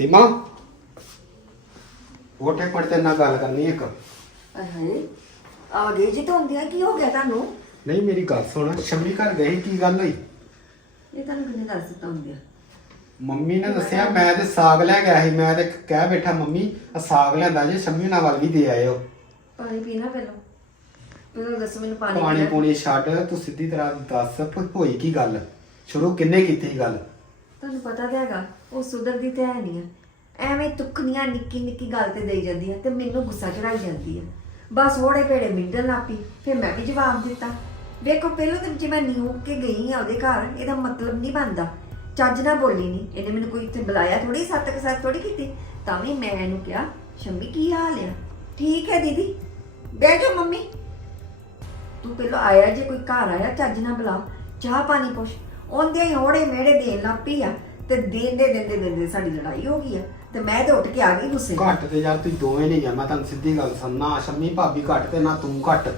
ਸੀਮਾ ਉਹ ਟੇਕ ਤੇ ਨਾਲ ਗੱਲ ਕਰਨੀ ਇੱਕ। ਹਾਏ ਆ ਗਏ ਜੀ ਤੋਂ ਹੁੰਦਿਆ ਕੀ ਹੋ ਗਿਆ ਤੁਹਾਨੂੰ? ਨਹੀਂ ਮੇਰੀ ਗੱਲ ਸੁਣ ਸ਼ੰਮੀ ਘਰ ਸੀ, ਕੀ ਗੱਲ ਹੋਈ? ਇਹ ਤੁਹਾਨੂੰ ਕਿਹਨੇ ਦੱਸ ਦਿੱਤਾ ਹੁੰਦਿਆ ਮੰਮੀ ਨੇ ਦੱਸਿਆ ਮੈਂ ਤੇ ਸਾਗ ਲੈ ਗਿਆ ਸੀ ਮੈਂ ਤੇ ਕਹਿ ਬੈਠਾ ਮੰਮੀ ਆ ਸਾਗ ਲਿਆਂਦਾ ਜੇ ਸ਼ੰਮੀ ਨਾਲ ਵੱਲ ਵੀ ਦੇ ਆਇਓ। ਪਾਣੀ ਪੀਣਾ ਪਹਿਲਾਂ। ਪਹਿਲਾਂ ਦੱਸ ਮੈਨੂੰ ਪਾਣੀ ਪਾਣੀ ਪੀਣਾ। ਪੂਣੀ ਛੱਡ ਤੂੰ ਸਿੱਧੀ ਤਰ੍ਹਾਂ ਦੱਸ ਵੀ ਹੋਈ ਕੀ ਗੱਲ? ਸ਼ੁਰੂ ਕਿੰਨੇ ਕੀਤੀ ਸੀ ਗੱਲ? ਤੁਹਾਨੂੰ ਪਤਾ ਤਾਂ ਹੈਗਾ। ਉਹ ਸੁਧਰਦੀ ਤੇ ਹੈ ਨਹੀਂ ਆ। ਐਵੇਂ ਤੁਕਨੀਆਂ ਨਿੱਕੀ ਨਿੱਕੀ ਗੱਲ ਤੇ ਦੇਈ ਜਾਂਦੀ ਆ ਤੇ ਮੈਨੂੰ ਗੁੱਸਾ ਚੜਾਈ ਜਾਂਦੀ ਆ। ਬਸ ਹੋੜੇ ਭੇੜੇ ਮਿੰਡਣ ਲੱਪੀ ਫਿਰ ਮੈਂ ਵੀ ਜਵਾਬ ਦਿੱਤਾ। ਵੇਖੋ, ਪਹਿਲਾਂ ਤਾਂ ਜੇ ਮੈਂ ਨਿਊ ਕੇ ਗਈ ਆ ਉਹਦੇ ਘਰ, ਇਹਦਾ ਮਤਲਬ ਨਹੀਂ ਬਣਦਾ। ਚੱਜ ਨਾ ਬੋਲੀ ਨਹੀਂ ਇਹਨੇ ਮੈਨੂੰ ਕੋਈ ਇੱਥੇ ਬੁਲਾਇਆ ਥੋੜੀ ਸੱਤ ਕੁ ਸੱਤ ਥੋੜੀ ਕੀਤੀ। ਤਾਂ ਵੀ ਮੈਂ ਇਹਨੂੰ ਕਿਹਾ, ਸ਼ੰਮੀ, ਕੀ ਹਾਲ ਆ? ਠੀਕ ਹੈ, ਦੀਦੀ। ਬਹਿ ਜਾਓ ਮੰਮੀ। ਤੂੰ ਪਹਿਲਾਂ ਆਇਆ ਜੇ ਕੋਈ ਘਰ ਆਇਆ, ਚੱਜ ਨਾ ਬੁਲਾ ਚਾਹ ਪਾਣੀ ਪੁੱਛ। ਉਹਦੇ ਹੀ ਹੋੜੇ ਮੇੜੇ ਦੇਣ ਲੱਗ ਪਈ ਆ। ਤੇ ਦੇਂਦੇ ਦਿੰਦੇ ਦਿੰਦੇ ਸਾਡੀ ਲੜਾਈ ਹੋ ਗਈ ਆ ਤੇ ਮੈਂ ਤੇ ਉੱਠ ਕੇ ਆ ਗਈ ਗੁੱਸੇ ਨਾਲ। ਘੱਟ ਤੇ ਯਾਰ ਤੂੰ ਦੋਵੇਂ ਨਹੀਂ ਗਿਆ ਮੈਂ ਤੁਹਾਨੂੰ ਸਿੱਧੀ ਗੱਲ ਸੁਣਨਾ ਸ਼ੰਮੀ ਭਾਬੀ ਘੱਟ ਤੇ ਨਾ ਤੂੰ ਘੱਟ।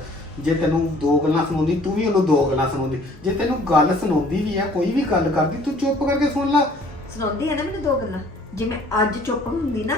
ਜੇ ਤੈਨੂੰ ਦੋ ਗੱਲਾਂ ਸੁਣਾਉਂਦੀ ਤੂੰ ਵੀ ਉਹਨੂੰ ਦੋ ਗੱਲਾਂ ਸੁਣਾਉਂਦੀ। ਜੇ ਤੈਨੂੰ ਗੱਲ ਸੁਣਾਉਂਦੀ ਵੀ ਆ ਕੋਈ ਵੀ ਗੱਲ ਕਰਦੀ ਤੂੰ ਚੁੱਪ ਕਰਕੇ ਸੁਣ ਲੈ। ਸੁਣਾਉਂਦੀ ਹੈ ਨਾ ਮੈਨੂੰ ਦੋ ਗੱਲਾਂ। ਜੇ ਮੈਂ ਅੱਜ ਚੁੱਪ ਹੁੰਦੀ ਨਾ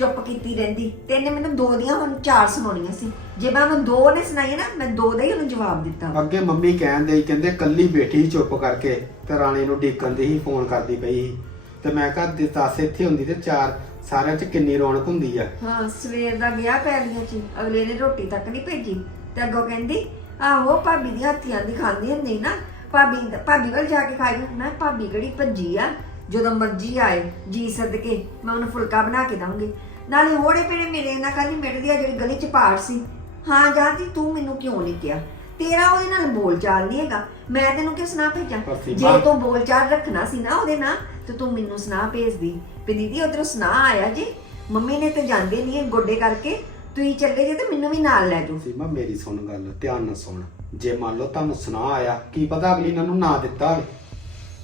ਚੁੱਪ ਕੀਤੀ ਰਹਿੰਦੀ। ਤੇ ਇਹਨੇ ਮੈਨੂੰ ਦੋ ਦੀਆਂ ਹੁਣ ਚਾਰ ਸੁਣਾਉਣੀਆਂ ਸੀ। ਜੇ ਮੈਂ ਉਹਨੂੰ ਦੋ ਨੇ ਸੁਣਾਈਆਂ ਨਾ ਮੈਂ ਦੋ ਦਾ ਹੀ ਉਹਨੂੰ ਜਵਾਬ ਦਿੱਤਾ। ਅੱਗੇ ਮੰਮੀ ਕਹਿੰਦੇ ਸੀ ਕਹਿੰਦੇ ਕੱਲੀ ਬੈਠੀ ਸੀ ਚੁੱਪ ਕਰਕੇ ਤੇ ਰਾਣੀ ਨੂੰ ਡੀਕਣ ਦੀ ਹੀ ਫੋਨ ਕਰਦੀ ਪਈ ਸੀ। ਤੇ ਮੈਂ ਕਿਹਾ ਦਸ ਇੱਥੇ ਹੁੰਦੀ ਤੇ ਚਾਰ ਸਾਰਿਆਂ 'ਚ ਕਿੰਨੀ ਰੌਣਕ ਹੁੰਦੀ ਆ। ਹਾਂ ਸਵੇਰ ਦਾ ਗਿਆ ਪੈਲੀਆਂ 'ਚ ਅਗਲੇ ਨੇ ਰੋਟੀ ਤੱਕ ਨਹੀਂ ਭੇਜੀ। ਤੇ ਅੱਗੋਂ ਕਹਿੰਦੀ ਆਹੋ ਭਾਬੀ ਦੀ ਹੱਥੀਆਂ ਦੀ ਖਾਂਦੀ ਹੁੰਦੀ ਨਾ। ਭਾਬੀ ਭਾਬੀ ਵੱਲ ਜਾ ਕੇ ਖਾਈ। ਮੈਂ ਭਾਬੀ ਕਿਹੜੀ ਭੱਜੀ ਆ? ਜਦੋਂ ਮਰਜ਼ੀ ਆਏ ਜੀ ਸਦਕੇ ਮੈਂ ਉਹਨੂੰ ਫੁਲਕਾ ਬਣਾ ਕੇ ਦਵਾਂਗੀ ਨਾਲੇ ਹੋੜੇ ਪੇੜੇ ਮੇਰੇ ਨਾਲ ਕੱਲੀ ਮਿਟਦੀ ਆ ਜਿਹੜੀ ਗਲੀ 'ਚ ਪਾੜ ਸੀ। ਹਾਂ ਜਾਂਦੀ ਤੂੰ ਮੈਨੂੰ ਕਿਉਂ ਨਹੀਂ ਕਿਹਾ? ਤੇਰਾ ਉਹਦੇ ਨਾਲ ਬੋਲ ਚਾਲ ਨਹੀਂ ਹੈਗਾ। ਮੈਂ ਤੈਨੂੰ ਕਿਉਂ ਸੁਣਾ ਭੇਜਾਂ? ਜੇ ਤੂੰ ਬੋਲ ਚਾਲ ਰੱਖਣਾ ਸੀ ਨਾ ਉਹਦੇ ਨਾਲ ਤੇ ਤੂੰ ਮੈਨੂੰ ਸੁਣਾ ਭੇਜਦੀ। ਵੀ ਦੀਦੀ ਉਧਰੋਂ ਸੁਣਾ ਆਇਆ ਜੀ। ਮੰਮੀ ਨੇ ਤੇ ਜਾਂਦੇ ਨਹੀਂ ਗੋਡੇ ਕਰਕੇ। ਤੁਸੀਂ ਚੱਲੇ ਜੇ ਤੇ ਮੈਨੂੰ ਵੀ ਨਾਲ ਲੈ ਜਾਓ। ਸੀਮਾ ਮੇਰੀ ਸੁਣ ਗੱਲ ਧਿਆਨ ਨਾਲ ਸੁਣ। ਜੇ ਮੰਨ ਲਓ ਤੁਹਾਨੂੰ ਸੁਣਾ ਆਇਆ ਕੀ ਪਤਾ ਅਗਲੀ ਨੇ ਉਹਨੂੰ ਨਾ ਦਿੱਤਾ ਹੋਵੇ।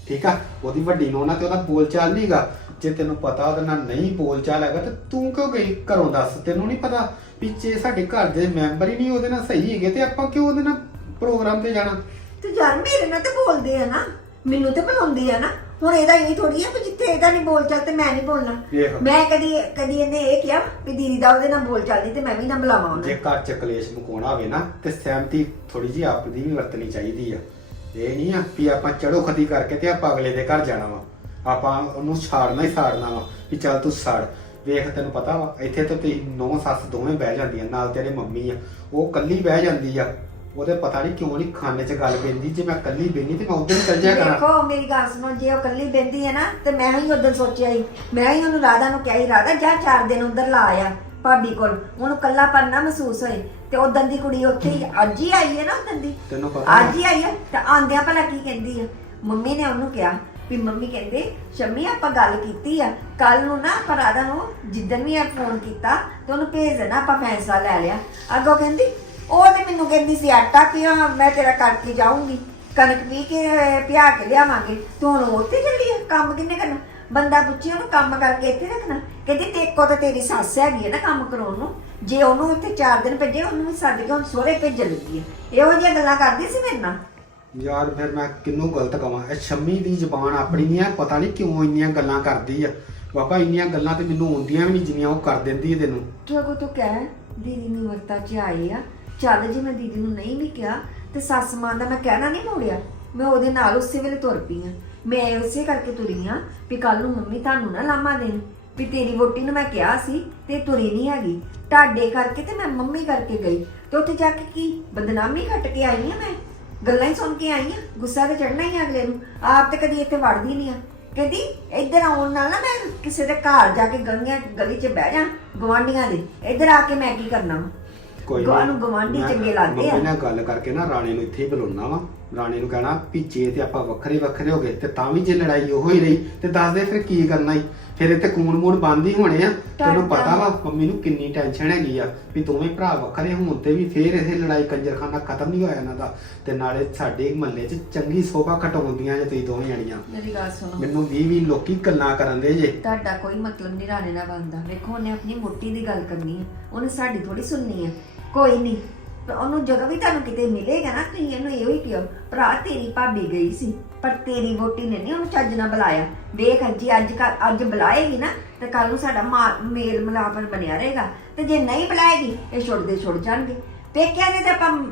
ਠੀਕ ਆ? ਉਹਦੀ ਵੱਡੀ ਨੂੰ ਨਾ ਤੇ ਉਹਦਾ ਬੋਲਚਾਲ ਨਹੀਂਗਾ ਜੇ ਤੈਨੂੰ ਪਤਾ ਉਹਦੇ ਨਾਲ ਨਹੀਂ ਬੋਲਚਾਲ ਹੈਗਾ ਤੇ ਤੂੰ ਕਿਉਂ ਗਈ? ਘਰੋਂ ਦੱਸ ਤੈਨੂੰ ਨਹੀਂ ਪਤਾ ਪਿੱਛੇ ਸਾਡੇ ਘਰ ਦੇ ਮੈਂਬਰ ਹੀ ਨਹੀਂ ਉਹਦੇ ਨਾਲ ਸਹੀ ਹੈਗੇ ਤੇ ਆਪਾਂ ਕਿਉਂ ਉਹਦੇ ਨਾਲ ਪ੍ਰੋਗਰਾਮ ਤੇ ਜਾਣਾ? ਤੇ ਯਾਰ ਮੇਰੇ ਨਾਲ ਤੇ ਬੋਲਦੇ ਆ ਨਾ ਮੈਨੂੰ ਤੇ ਬੁਲਾਉਂਦੇ ਆ ਨਾ। ਹੁਣ ਇਹਦਾ ਇਹ ਥੋੜੀ ਆ ਵੀ ਜਿੱਥੇ ਇਹਦਾ ਨਹੀਂ ਬੋਲ ਚੱਲ ਤੇ ਮੈਂ ਨਹੀਂ ਬੋਲਣਾ। ਮੈਂ ਕਦੀ ਕਦੀ ਇਹਨੇ ਇਹ ਕਿਹਾ ਵੀ ਦੀਦੀ ਦਾ ਉਹਦੇ ਨਾਲ ਬੋਲ ਚੱਲ ਨਹੀਂ ਤੇ ਮੈਂ ਵੀ ਨਾ ਬੁਲਾਵਾਂ ਜੇ ਉਹਨੂੰ ਘਰ ਚ ਕਲੇਸ਼ ਮੁਕਾਉਣਾ ਹੋਵੇ ਨਾ ਤੇ ਸਹਿਮਤੀ ਥੋੜੀ ਜੀ ਆਪ ਦੀ ਵੀ ਵਰਤਣੀ ਚਾਹੀਦੀ ਆ। ਇਹ ਨਹੀਂ ਆ ਵੀ ਆਪਾਂ ਚੜੋ ਖਤੀ ਕਰਕੇ ਤੇ ਆਪਾਂ ਅਗਲੇ ਦੇ ਘਰ ਜਾਣਾ ਵਾ। ਆਪਾਂ ਉਹਨੂੰ ਛਾੜਨਾ ਹੀ ਛਾੜਨਾ ਵਾ ਵੀ ਚੱਲ ਤੂੰ ਛਾੜ ਵੇਖ ਤੈਨੂੰ ਪਤਾ ਵਾ ਇੱਥੇ ਤਾਂ ਤੇ ਨੌ ਸੱਸ ਦੋਵੇਂ ਬਹਿ ਜਾਂਦੀਆਂ ਨਾਲ ਤੇਰੇ ਮੰਮੀ ਆ। ਉਹ ਕੱਲੀ ਬਹਿ ਜਾਂਦੀ ਆ। ਉਹਦੇ ਪਤਾ ਨਹੀਂ ਕਿਉਂ ਨਹੀਂ ਖਾਣੇ 'ਚ ਗੱਲ ਪੈਂਦੀ ਜੇ ਮੈਂ ਕੱਲੀ ਬੈਣੀ ਤੇ ਮੈਂ ਉਧਰ ਚੱਲ ਜਾਇਆ ਕਰਾਂ। ਦੇਖੋ ਮੇਰੀ ਗੱਲ ਸੁਣੋ ਜੇ ਉਹ ਕੱਲੀ ਬੈੰਦੀ ਹੈ ਨਾ ਤੇ ਮੈਂ ਹੀ ਉਦੋਂ ਸੋਚਿਆ ਸੀ ਮੈਂ ਹੀ ਉਹਨੂੰ ਰਾਧਾ ਨੂੰ ਕਿਹਾ ਸੀ ਰਾਧਾ ਜਾ ਚਾਰ ਦਿਨ ਉਧਰ ਲਾ ਆ ਭਾਬੀ ਕੋਲ। ਉਹਨੂੰ ਕੱਲਾ ਨਾ ਮਹਿਸੂਸ ਹੋਏ ਤੇ ਉਦੋਂ ਦੀ ਕੁੜੀ ਉੱਥੇ ਹੀ ਅੱਜ ਹੀ ਆਈ ਹੈ ਨਾ ਉਦੋਂ ਦੀ ਤੈਨੂੰ ਪਤਾ ਅੱਜ ਹੀ ਆਈ ਹੈ ਤੇ ਆਂਦਿਆਂ ਭਲਾ ਕੀ ਕਹਿੰਦੀ ਆ ਮੰਮੀ ਨੇ ਉਹਨੂੰ ਕਿਹਾ ਵੀ ਮੰਮੀ ਕਹਿੰਦੇ, ਸ਼ੰਮੀ, ਆਪਾਂ ਗੱਲ ਕੀਤੀ ਆ। ਕੱਲ ਨੂੰ ਨਾ ਆਪਾਂ ਰਾਧਾ ਨੂੰ ਜਿੱਦਣ ਵੀ ਆ ਫੋਨ ਕੀਤਾ ਤੇ ਉਹਨੂੰ ਭੇਜ ਦੇਣਾ, ਆਪਾਂ ਫੈਸਲਾ ਲੈ ਲਿਆ। ਅੱਗੋਂ ਕਹਿੰਦੀ, ਉਹ ਤੇ ਮੈਨੂੰ ਕਹਿੰਦੀ ਸੀ ਆਟਾ ਪਿਆ, ਮੈਂ ਤੇਰਾ ਕਰਕੇ ਜਾਊਂਗੀ। ਕਣਕ ਵੀ ਕੇ, ਪਿਆ ਕੇ ਲਿਆਵਾਂਗੇ। ਤੂੰ ਹੁਣ ਉੱਥੇ ਚੱਲੀ ਆ? ਕੰਮ ਕਿੰਨੇ ਕਰਨਾ? ਬੰਦਾ ਪੁੱਛੇ ਉਹਨੂੰ ਕੰਮ ਕਰਕੇ ਇੱਥੇ ਰੱਖਣਾ। ਕਹਿੰਦੀ ਤੇਕੋ ਤੇ ਤੇਰੀ ਸੱਸ ਹੈਗੀ ਹੈ ਨਾ ਕੰਮ ਕਰਾਉਣ ਨੂੰ। ਜੇ ਉਹਨੂੰ ਇੱਥੇ 4 ਦਿਨ ਭੇਜੇ ਉਹਨੂੰ ਵੀ ਸੱਦ ਕੇ ਹੁਣ ਸਹੁਰੇ ਭੇਜਣ ਲੱਗੀ ਇਹੋ ਜਿਹੀਆਂ ਗੱਲਾਂ ਕਰਦੀ ਸੀ ਮੇਰੇ ਨਾਲ। ਯਾਰ ਫਿਰ ਮੈਂ ਕਿੰਨੂੰ ਗਲਤ ਕਵਾਂ? ਇਹ ਸ਼ੰਮੀ ਦੀ ਜ਼ਬਾਨ ਆਪਣੀ ਨਹੀਂ ਆ, ਪਤਾ ਨਹੀਂ ਕਿਉਂ ਇੰਨੀਆਂ ਗੱਲਾਂ ਕਰਦੀ ਆ। ਬਾਬਾ, ਇੰਨੀਆਂ ਗੱਲਾਂ ਤੇ ਮੈਨੂੰ ਆਉਂਦੀਆਂ ਵੀ ਨਹੀਂ ਜਿੰਨੀਆਂ ਉਹ ਕਰ ਦਿੰਦੀ ਹੈ ਤੈਨੂੰ। ਸਗੋਂ ਤੂੰ ਕਹਿ, ਦੀਦੀ ਨੂੰ ਵਰਤਾ ਚ ਆਏ ਆ, ਚੱਲ ਜੇ ਮੈਂ ਦੀਦੀ ਨੂੰ ਨਹੀਂ ਵੀ ਕਿਹਾ, ਤੇ ਸੱਸ ਮਾਂ ਦਾ ਮੈਂ ਕਹਿਣਾ ਨਹੀਂ ਮੋੜਿਆ। ਮੈਂ ਉਹਦੇ ਨਾਲ ਉਸੇ ਵੇਲੇ ਤੁਰ ਪਈ ਆ। ਮੈਂ ਉਸੇ ਕਰਕੇ ਤੁਰੀ ਆ ਵੀ ਕੱਲ ਨੂੰ ਮੰਮੀ ਤੁਹਾਨੂੰ ਨਾ ਲਾਮਾ ਦੇਣ। ਵੀ ਤੇਰੀ ਵੋਟੀ ਨੂੰ ਮੈਂ ਕਿਹਾ ਸੀ ਤੇ ਤੁਰੀ ਨਹੀਂ ਹੈਗੀ। ਤੁਹਾਡੇ ਕਰਕੇ ਤੇ ਮੈਂ ਮੰਮੀ ਕਰਕੇ ਗਈ। ਤੇ ਉੱਥੇ ਜਾ ਕੇ ਕੀ, ਬਦਨਾਮੀ ਘਟ ਕੇ ਆਈ ਆ ਮੈਂ? ਗੱਲਾਂ ਹੀ ਸੁਣ ਕੇ ਆਈ ਆ ਗੁੱਸਾ ਤੇ ਚੜਨਾ ਹੀ ਆ ਅਗਲੇ ਨੂੰ ਆਪ ਤੇ ਕਦੀ ਇੱਥੇ ਵੜਦੀ ਨਹੀਂ ਆ ਕਹਿੰਦੀ ਇੱਧਰ ਆਉਣ ਨਾਲ ਨਾ ਮੈਂ ਕਿਸੇ ਦੇ ਘਰ ਜਾ ਕੇ ਗਲੀਆਂ ਗਲੀ 'ਚ ਬਹਿ ਜਾ ਗਵਾਂਢੀਆਂ ਦੇ ਇੱਧਰ ਆ ਕੇ ਮੈਂ ਕੀ ਕਰਨਾ ਵਾ? ਕੋਈ ਨੀ। ਨੂੰ ਗਵਾਂਢੀ ਮੈਂ ਚੰਗੇ ਲੱਗਦੇ ਆ। ਮੰਮੀ ਨਾਲ ਗੱਲ ਕਰਕੇ ਨਾ ਰਾਣੇ ਨੂੰ ਇੱਥੇ ਹੀ ਬੁਲਾਉਣਾ ਵਾ ਰਾਣੇ ਨੂੰ ਕਹਿਣਾ ਵੀ ਜੇ ਤੇ ਆਪਾਂ ਵੱਖਰੇ ਵੱਖਰੇ ਹੋ ਗਏ ਤੇ ਤਾਂ ਵੀ ਜੇ ਲੜਾਈ ਉਹੋ ਹੀ ਰਹੀ ਤੇ ਦੱਸ ਦੇ ਫਿਰ ਕੀ ਕਰਨਾ ਈ? ਫਿਰ ਇੱਥੇ ਕੂਣ ਮੂਣ ਬੰਦ ਹੀ ਹੋਣੇ ਆ। ਤੈਨੂੰ ਪਤਾ ਵਾ ਮੰਮੀ ਨੂੰ ਕਿੰਨੀ ਟੈਨਸ਼ਨ ਹੈਗੀ ਆ ਵੀ ਦੋਵੇਂ ਭਰਾ ਵੱਖਰੇ ਹੋਣ ਤੇ ਵੀ ਫੇਰ ਇਹ ਲੜਾਈ ਕੰਜਰਖਾਨਾ ਖਤਮ ਨਹੀਂ ਹੋਇਆ ਇਹਨਾਂ ਦਾ। ਤੇ ਨਾਲੇ ਸਾਡੇ ਮਹੱਲੇ 'ਚ ਚੰਗੀ ਸੋਭਾ ਘਟਾਉਂਦੀਆਂ ਜੇ ਤੁਸੀਂ ਦੋਵੇਂ ਜਣੀਆਂ। ਮੇਰੀ ਗੱਲ ਸੁਣੋ। ਮੈਨੂੰ 20 20 ਲੋਕੀ ਗੱਲਾਂ ਕਰਨ ਦੇ ਜੇ। ਤੁਹਾਡਾ ਕੋਈ ਮਤਲਬ ਨਹੀਂ ਰਾਣੇ ਨਾਲ ਬਣਦਾ। ਵੇਖੋ ਉਹਨੇ ਆਪਣੀ ਮੋਟੀ ਦੀ ਗੱਲ ਕਰਨੀ ਹੈ ਉਹਨੇ ਸਾਡੀ ਥੋੜੀ ਸੁਣਨੀ ਹੈ ਕੋਈ ਨਹੀਂ ਉਹਨੂੰ ਜਦੋਂ ਵੀ ਤੁਹਾਨੂੰ ਕਿਤੇ ਮਿਲੇਗਾ ਨਾ, ਤੁਸੀਂ ਇਹਨੂੰ ਇਹੋ ਹੀ ਕਿਹਾ, ਭਰਾ, ਤੇਰੀ ਭਾਬੀ ਗਈ ਸੀ, ਪਰ ਤੇਰੀ ਵੋਟੀ ਨੇ ਨਹੀਂ ਉਹਨੂੰ ਚੱਜ ਨਾਲ ਬੁਲਾਇਆ। ਵੇਖ ਅੱਜ ਅੱਜ ਕੱਲ੍ਹ- ਅੱਜ ਬੁਲਾਏਗੀ ਨਾ, ਤੇ ਕੱਲ ਨੂੰ ਸਾਡਾ ਮਾ- ਮੇਲ ਮਿਲਾਪ ਬਣਿਆ ਰਹੇਗਾ। ਤੇ ਜੇ ਨਹੀਂ ਬੁਲਾਏਗੀ, ਇਹ ਛੁੱਟਦੇ ਛੁੱਟ ਜਾਣਗੇ। ਪੇਕਿਆਂ ਦੇ ਤੇ ਆਪਾਂ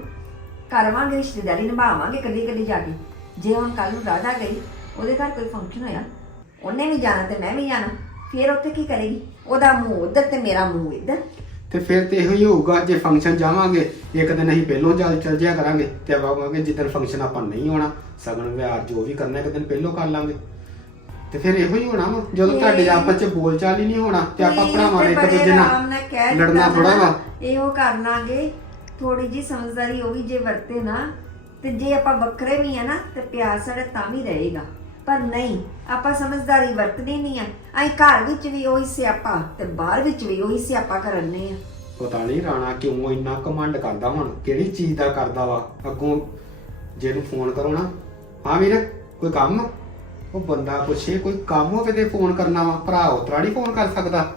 ਕਰਵਾਂਗੇ, ਰਿਸ਼ਤੇਦਾਰੀ ਨਿਭਾਵਾਂਗੇ ਕੱਲੀ ਕੱਲੀ ਜਾ ਕੇ। ਜੇ ਹੁਣ ਕੱਲ ਨੂੰ ਰਾਧਾ ਗਈ, ਉਹਦੇ ਘਰ ਕੋਈ ਫੰਕਸ਼ਨ ਹੋਇਆ, ਉਹਨੇ ਵੀ ਜਾਣਾ ਤੇ ਮੈਂ ਵੀ ਜਾਣਾ, ਫਿਰ ਉੱਥੇ ਕੀ ਕਰੇਗੀ? ਉਹਦਾ ਮੂੰਹ ਉੱਧਰ ਤੇ ਮੇਰਾ ਮੂੰਹ ਇੱਧਰ। ਤੇ ਫਿਰ ਤੇ ਇਹੋ ਹੀ ਹੋਊਗਾ ਜੇ ਫੰਕਸ਼ਨ ਜਾਵਾਂਗੇ ਇੱਕ ਦਿਨ ਅਸੀਂ ਪਹਿਲੋਂ ਚੱਲ ਚੱਲ ਜਿਆ ਕਰਾਂਗੇ ਤੇ ਆਵਾਂਗੇ ਜਿੱਦਣ ਫੰਕਸ਼ਨ ਆਪਾਂ ਨਹੀਂ ਹੋਣਾ ਸਗਨ ਵਿਆਹ ਜੋ ਵੀ ਕਰਨਾ ਇੱਕ ਦਿਨ ਪਹਿਲੋਂ ਕਰ ਲਾਂਗੇ। ਤੇ ਫਿਰ ਇਹੋ ਹੀ ਹੋਣਾ ਵਾ ਜਦੋਂ ਤੁਹਾਡੇ ਆਪਸ ਚ ਬੋਲ ਚਾਲ ਹੀ ਨਹੀਂ ਹੋਣਾ ਤੇ ਆਪਾਂ ਭਰਾਵਾਂ ਨੇ ਇੱਕ ਦੂਜੇ ਨਾਲ ਲੜਨਾ ਥੋੜਾ ਨਾ, ਵਾ ਇਹੋ ਕਰ ਲਾਂਗੇ ਥੋੜੀ ਜੀ ਸਮਝਦਾਰੀ ਉਹ ਵੀ ਜੇ ਵਰਤੇ ਨਾ ਤੇ ਜੇ ਆਪਾਂ ਵੱਖਰੇ ਵੀ ਆ ਨਾ ਤੇ ਪਿਆਰ ਸਾਡਾ ਤਾਂ ਵੀ ਰਹੇਗਾ। ਪਰ ਨਹੀਂ ਆਪਾਂ ਸਮਝਦਾਰੀ ਵਰਤਣੀ ਨਹੀਂ ਆ। ਅਸੀਂ ਘਰ ਵਿੱਚ ਵੀ ਉਹੀ ਸਿਆਪਾ ਤੇ ਬਾਹਰ ਵਿੱਚ ਵੀ ਉਹੀ ਸਿਆਪਾ ਕਰਨੇ ਆ। ਪਤਾ ਨਹੀਂ ਰਾਣਾ ਕਿਉਂ ਇੰਨਾ ਕਮਾਂਡ ਕਰਦਾ ਹੁਣ ਕਿਹੜੀ ਚੀਜ਼ ਦਾ ਕਰਦਾ ਵਾ? ਅੱਗੋਂ ਜੇ ਨੂੰ ਫੋਨ ਕਰੋ ਨਾ। ਹਾਂ ਵੀਰ ਕੋਈ ਕੰਮ? ਆ? ਉਹ ਬੰਦਾ ਪੁੱਛੇ ਕੋਈ ਕੰਮ ਹੋਵੇ ਤੇ ਫੋਨ ਕਰਨਾ ਵਾ। ਭਰਾ ਉਤਰਾ ਨਹੀਂ ਫੋਨ ਕਰ ਸਕਦਾ।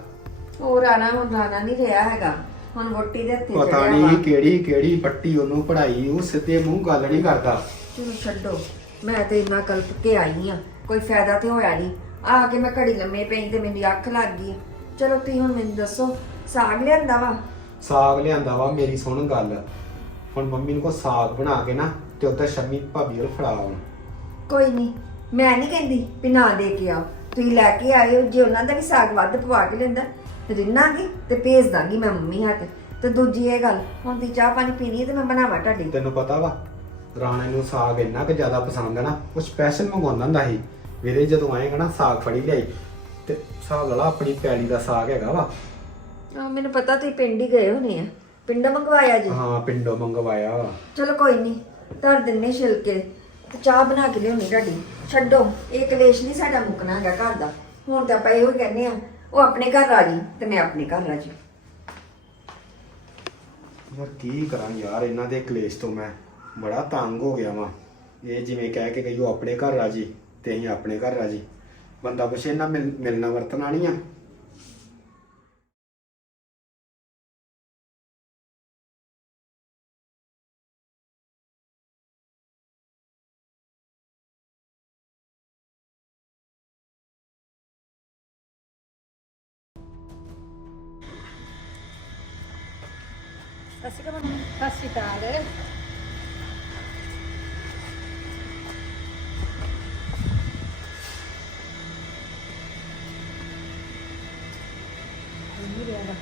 ਉਹ ਰਾਣਾ ਹੁਣ ਰਾਣਾ ਨਹੀਂ ਰਿਹਾ ਹੈਗਾ। ਹੁਣ ਵੋਟੀ ਦੇ ਹੱਥੇ ਪਤਾ ਚੜਿਆ ਨਹੀਂ। ਕਿਹੜੀ ਕਿਹੜੀ ਪੱਟੀ ਉਹਨੂੰ ਪੜਾਈ ਉਹ ਸਿੱਧੇ ਮੂੰਹ ਗੱਲ ਨਹੀਂ ਕਰਦਾ। ਚਲੋ ਛੱਡੋ। ਮੈਂ ਤੇ ਇੰਨਾ ਕਲਪ ਕੇ ਆਈ ਆ ਕੋਈ ਫਾਇਦਾ ਤੇ ਹੋਇਆ ਨਹੀਂ ਆ ਕੇ ਮੈਂ ਘੜੀ ਲੰਮੇ ਪਈ ਤੇ ਮੇਰੀ ਅੱਖ ਲੱਗ ਗਈ। ਚਲੋ ਤੁਸੀਂ ਹੁਣ ਮੈਨੂੰ ਦੱਸੋ ਸਾਗ ਲਿਆਂਦਾ ਵਾ? ਸਾਗ ਲਿਆਂਦਾ ਵਾ ਮੇਰੀ ਸੁਣ ਗੱਲ। ਹੁਣ ਮੰਮੀ ਨੂੰ ਕੋ ਸਾਗ ਬਣਾ ਕੇ ਨਾ ਤੇ ਉੱਧਰ ਸ਼ਮੀ ਭਾਬੀ ਨੂੰ ਫੜਾ ਆਉਣ। ਕੋਈ ਨਹੀਂ ਮੈਂ ਨਹੀਂ ਕਹਿੰਦੀ ਵੀ ਨਾ ਦੇ ਕੇ ਆਓ। ਤੁਸੀਂ ਲੈ ਕੇ ਆਇਓ ਜੇ ਉਹਨਾਂ ਦਾ ਵੀ ਸਾਗ ਵੱਧ ਪਵਾ ਕੇ ਲੈਂਦਾ ਰਿੰਨਾਂਗੀ ਤੇ ਭੇਜ ਦਾਂਗੀ ਮੈਂ ਮੰਮੀ ਹੱਥ। ਤੇ ਦੂਜੀ ਇਹ ਗੱਲ ਹੁਣ ਦੀ ਚਾਹ ਪਾਣੀ ਪੀਣੀ ਹੈ ਤੇ ਮੈਂ ਬਣਾਵਾਂ ਤੁਹਾਡੀ। ਤੈਨੂੰ ਪਤਾ ਵਾ ਰਾਣੇ ਨੂੰ ਸਾਗ ਇੰਨਾ ਕਿ ਜ਼ਿਆਦਾ ਪਸੰਦ ਹੈ ਨਾ ਉਹ ਸਪੈਸ਼ਲ ਮੰਗਵਾਉਂਦਾ ਹੁੰਦਾ ਸੀ। ਵੀਰੇ ਜਦੋਂ ਆਏਗਾ ਨਾ ਸਾਗ ਫੜੀ ਲਿਆਈ। ਤੇ ਹਿਸਾਬ ਲਾ ਲਾ ਆਪਣੀ ਪੈਲੀ ਦਾ ਸਾਗ ਹੈਗਾ ਵਾ। ਆ ਮੈਨੂੰ ਪਤਾ ਤੁਸੀਂ ਪਿੰਡ ਹੀ ਗਏ ਹੋਣੇ ਆ। ਪਿੰਡ ਮੰਗਵਾਇਆ ਜੀ? ਹਾਂ ਪਿੰਡੋਂ ਮੰਗਵਾਇਆ ਵਾ। ਚਲੋ ਕੋਈ ਨਹੀਂ ਧਰ ਦਿੰਨੇ ਛਿਲਕੇ। ਤੇ ਚਾਹ ਬਣਾ ਕੇ ਲਿਆਉਣੀ ਤੁਹਾਡੀ। ਛੱਡੋ ਇਹ ਕਲੇਸ਼ ਨਹੀਂ ਸਾਡਾ ਮੁੱਕਣਾ ਹੈਗਾ ਘਰ ਦਾ। ਹੁਣ ਤਾਂ ਆਪਾਂ ਇਹੋ ਹੀ ਕਹਿੰਦੇ ਆ ਉਹ ਆਪਣੇ ਘਰ ਰਾਜੀ ਤੇ ਮੈਂ ਆਪਣੇ ਘਰ ਰਾਜੀ। ਯਾਰ ਕੀ ਕਰਾਂ ਯਾਰ ਇਹਨਾਂ ਦੇ ਕਲੇਸ਼ ਤੋਂ ਮੈਂ। ਬੜਾ ਤੰਗ ਹੋ ਗਿਆ ਵਾਂ। ਇਹ ਜਿਵੇਂ ਕਹਿ ਕੇ ਗਈ, ਉਹ ਆਪਣੇ ਘਰ ਰਾਜੀ ਤੇ ਅਸੀਂ ਆਪਣੇ ਘਰ ਰਾਜੀ। ਬੰਦਾ ਪੁੱਛੇ ਨਾ ਮਿਲ- ਮਿਲਣਾ ਵਰਤਣਾ ਨਹੀਂ ਆ।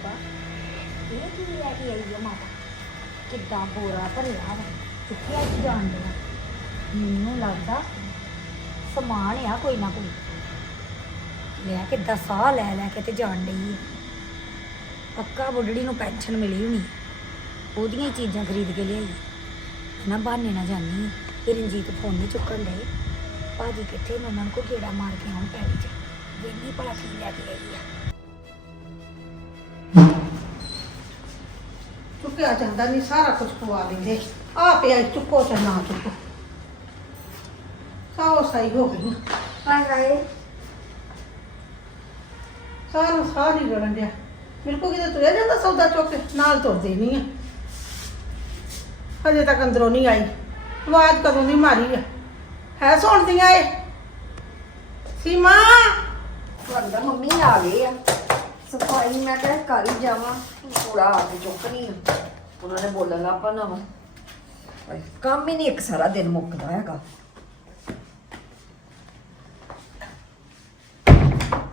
ਇਹ ਇਹ ਕੀ ਲੈ ਕੇ ਆਈ ਹੈ ਮਾਤਾ? ਕਿੱਦਾਂ ਬੋਰਾ ਭਰਿਆ ਵਾ? ਕਿੱਥੇ ਅੱਜ ਜਾਣਦੇ ਆ ਮੈਨੂੰ ਲੱਗਦਾ ਸਮਾਨ ਆ ਕੋਈ ਨਾ ਕੋਈ। ਮੈਂ ਕਿੱਦਾਂ ਸਾਹ ਲੈ ਲੈ ਕੇ ਤੇ ਜਾਣ ਲਈ ਪੱਕਾ ਬੁੱਢੜੀ ਨੂੰ ਪੈਨਸ਼ਨ ਮਿਲੀ ਹੋਣੀ। ਉਹਦੀਆਂ ਹੀ ਚੀਜ਼ਾਂ ਖਰੀਦ ਕੇ ਲਿਆਈ। ਨਾ ਬਹਾਨੇ ਨਾ ਜਾਨੀ ਤੇ ਰਣਜੀਤ ਫੋਨ ਨਹੀਂ ਚੁੱਕਣ ਦੇ ਭਾਜੀ ਕਿੱਥੇ ਮੈਂ ਉਹਨਾਂ ਨੂੰ ਕੋਈ ਗੇੜਾ ਮਾਰ ਕੇ ਆਉਣ ਪੈਲੀ ਚ। ਵੇਨੀ ਭਲਾ ਕੀ ਲੈ ਕੇ ਆਈ ਆ। ਚੁੱਕਿਆ ਜਾਂਦਾ ਨਹੀਂ ਸਾਰਾ ਕੁਝ ਪਵਾ ਦਿੰਦੇ। ਆ ਪਿਆ ਈ, ਚੁੱਕੋ ਤੇ ਨਾ ਚੁੱਕੋ। ਸਾਓ ਸਹੀ ਹੋ ਗਈ ਹਾਏ ਹਾਏ। ਸਾਰਾ ਸਾਹ ਨਹੀਂ ਰੜਨ ਡਿਆ। ਮੇਰੇ ਕੋ ਕਿਤੇ ਤੁਰਿਆ ਜਾਂਦਾ ਸੌਦਾ ਚੁੱਕ ਕੇ? ਨਾਲ ਤੁਰਦੇ ਨਹੀਂ ਆ। ਹਜੇ ਤੱਕ ਅੰਦਰੋਂ ਨਹੀਂ ਆਈ। ਆਵਾਜ਼ ਕਦੋਂ ਦੀ ਮਾਰੀ ਆ? ਹੈ ਸੁਣਦੀਆਂ ਏ ਸੀਮਾ? ਤੁਹਾਡਾ ਮੰਮੀ ਆ ਗਏ ਆ। ਸਫ਼ਾਈ ਮੈਂ ਕਿਹਾ ਕਰ ਹੀ ਜਾਵਾਂ। ਥੋੜਾ ਆ ਕੇ ਚੁੱਕਣੀ ਆ। ਉਹਨਾਂ ਨੇ ਬੋਲਣ ਲੱਗ ਪਾ ਨਾ ਵਾ ਕੰਮ ਹੀ ਨਹੀਂ ਇੱਕ ਸਾਰਾ ਦਿਨ ਮੁੱਕਦਾ ਹੈਗਾ।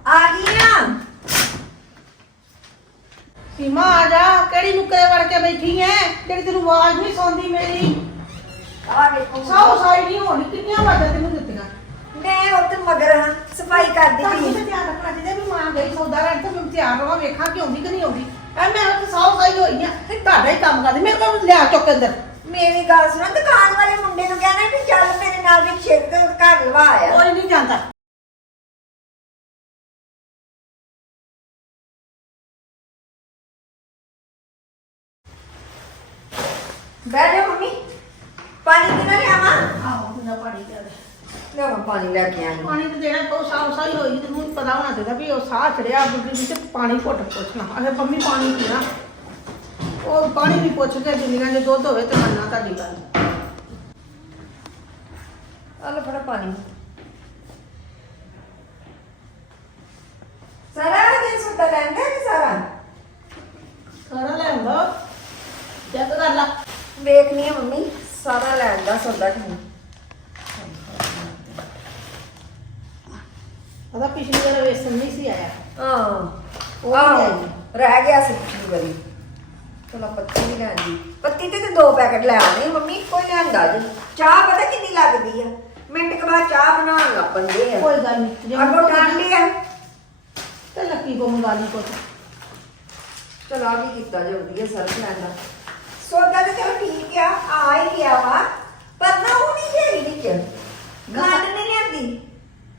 ਆ ਗਈਆਂ। ਸੀਮਾ ਆ ਜਾ। ਕਿਹੜੀ ਨੁੱਕਰੇ ਵੜ ਕੇ ਬੈਠੀ ਐ? ਜਿਹੜੀ ਤੈਨੂੰ ਆਵਾਜ਼ ਨਹੀਂ ਸੁਣਦੀ ਮੇਰੀ। ਆ ਵੇਖੋ ਸਾਓ ਸਾਈ ਨਹੀਂ ਹੋਣੀ ਕਿੰਨੀਆਂ ਆਵਾਜ਼ਾਂ ਤੈਨੂੰ ਮੈਂ ਉੱਥੇ ਮਗਰ ਹਾਂ ਸਫ਼ਾਈ ਕਰਦੀ ਤੁਹਾਨੂੰ ਸੀ ਤਾਂ ਧਿਆਨ ਰੱਖਣਾ ਚਾਹੀਦਾ ਵੀ ਮਾਂ ਗਈ ਸੌਦਾ ਲੈਣ ਤੇ ਮੈਂ ਧਿਆਨ ਰਵਾਂ ਵੇਖਾਂ ਕਿ ਆਉਂਦੀ ਕਿ ਨਹੀਂ ਆਉਂਦੀ। ਐ ਮੈਂ ਉੱਥੇ ਸਾਹ ਸਾਈ ਹੋਈ ਆ ਤੇ ਤੁਹਾਡਾ ਹੀ ਕੰਮ ਕਰਦੀ ਮੇਰੇ ਕੋਲ ਲਿਆ ਚੁੱਕ ਕੇ ਅੰਦਰ। ਮੇਰੀ ਗੱਲ ਸੁਣੋ ਦੁਕਾਨ ਵਾਲੇ ਮੁੰਡੇ ਨੂੰ ਕਹਿਣਾ ਵੀ ਚੱਲ ਮੇਰੇ ਨਾਲ ਵੀ ਛੇਕ ਘਰ ਲਵਾ ਆ। ਕੋਈ ਨਹੀਂ ਜਾਂਦਾ। ਬਹਿ ਜਾ ਮੰਮੀ ਪਾਣੀ ਪੀਣਾ ਲਿਆਵਾਂ? ਆਹੋ ਕਿੰਨਾ ਪਾਣੀ ਪਿਆ। ਦੇ। ਪਾਣੀ ਲੈ ਕੇ ਆਈ। ਪਾਣੀ ਤੇ ਦੇਣਾ ਕੋ ਸਾਹ ਸਾਈ ਹੋਈ ਤੇ ਮੈਨੂੰ ਪਤਾ ਹੋਣਾ ਚਾਹੀਦਾ ਵੀ ਉਹ ਸਾਹ ਚੜਿਆ ਬੁੱਢੀ ਵਿੱਚ ਪਾਣੀ ਘੁੱਟ ਪੁੱਛਣਾ। ਅਗੇ ਮੰਮੀ ਪਾਣੀ ਪੀਣਾ ਉਹ ਪਾਣੀ ਵੀ ਪੁੱਛ ਕੇ ਦੁਨੀਆ ਦੇ ਦੁੱਧ ਹੋਵੇ ਤੇ ਮੰਨਾ ਤੁਹਾਡੀ ਗੱਲ। ਆ ਲੈ ਫੜਾ ਪਾਣੀ। ਸਾਰਾ ਦਿਨ ਸੁੱਤਾ ਰਹਿੰਦਾ ਕਿ ਸਾਰਾ? ਸਾਰਾ ਲੈ ਆਉਂਦਾ। ਚੈੱਕ ਕਰ ਲਾ। ਵੇਖਨੀ ਆ ਮੰਮੀ ਸਾਰਾ ਲੈਣ ਦਾ ਸੌਦਾ ਕਿੰਨਾ ਉਹਦਾ ਪਿਛਲੀ ਵਾਰ ਵੇਸਣ ਨਹੀਂ ਸੀ ਆਇਆ। ਹਾਂ। ਉਹ ਵੀ ਲਿਆਈ। ਰਹਿ ਗਿਆ ਸੀ ਪਿਛਲੀ ਵਾਰੀ। ਚਲੋ ਪੱਤੀ ਵੀ ਲੈਂਦੀ ਪੱਤੀ ਤੇ ਤੇ ਦੋ ਪੈਕਟ ਲੈ ਆਣੇ ਮੰਮੀ ਕੋਈ ਲਿਆਂਦਾ ਜੀ ਚਾਹ ਪਤਾ ਕਿੰਨੀ ਲੱਗਦੀ ਆ? ਮਿੰਟ ਕੇ ਬਾਅਦ ਚਾਹ ਬਣਾਉਣ ਲੱਗ ਪੈਂਦੇ ਆ। ਕੋਈ ਗੱਲ ਨਹੀਂ ਜੇ ਅੱਗੋਂ ਠੰਡੀ ਆ। ਤੇ ਲੱਕੀ ਕੋ ਮੰਗਾ ਲਈ ਕੁਛ। ਚਲੋ ਆ ਵੀ ਕੀਤਾ ਜੋ ਵਧੀਆ ਸਰ ਲੈਂਦਾ ਸੌਦਾ ਤੇ ਚਲੋ ਠੀਕ ਆ ਆ ਹੀ ਗਿਆ ਵਾ ਪਰ ਨਾ ਉਹ ਨਹੀਂ ਹੈਗੀ ਵਿੱਚ। ਉਹ ਤਾਂ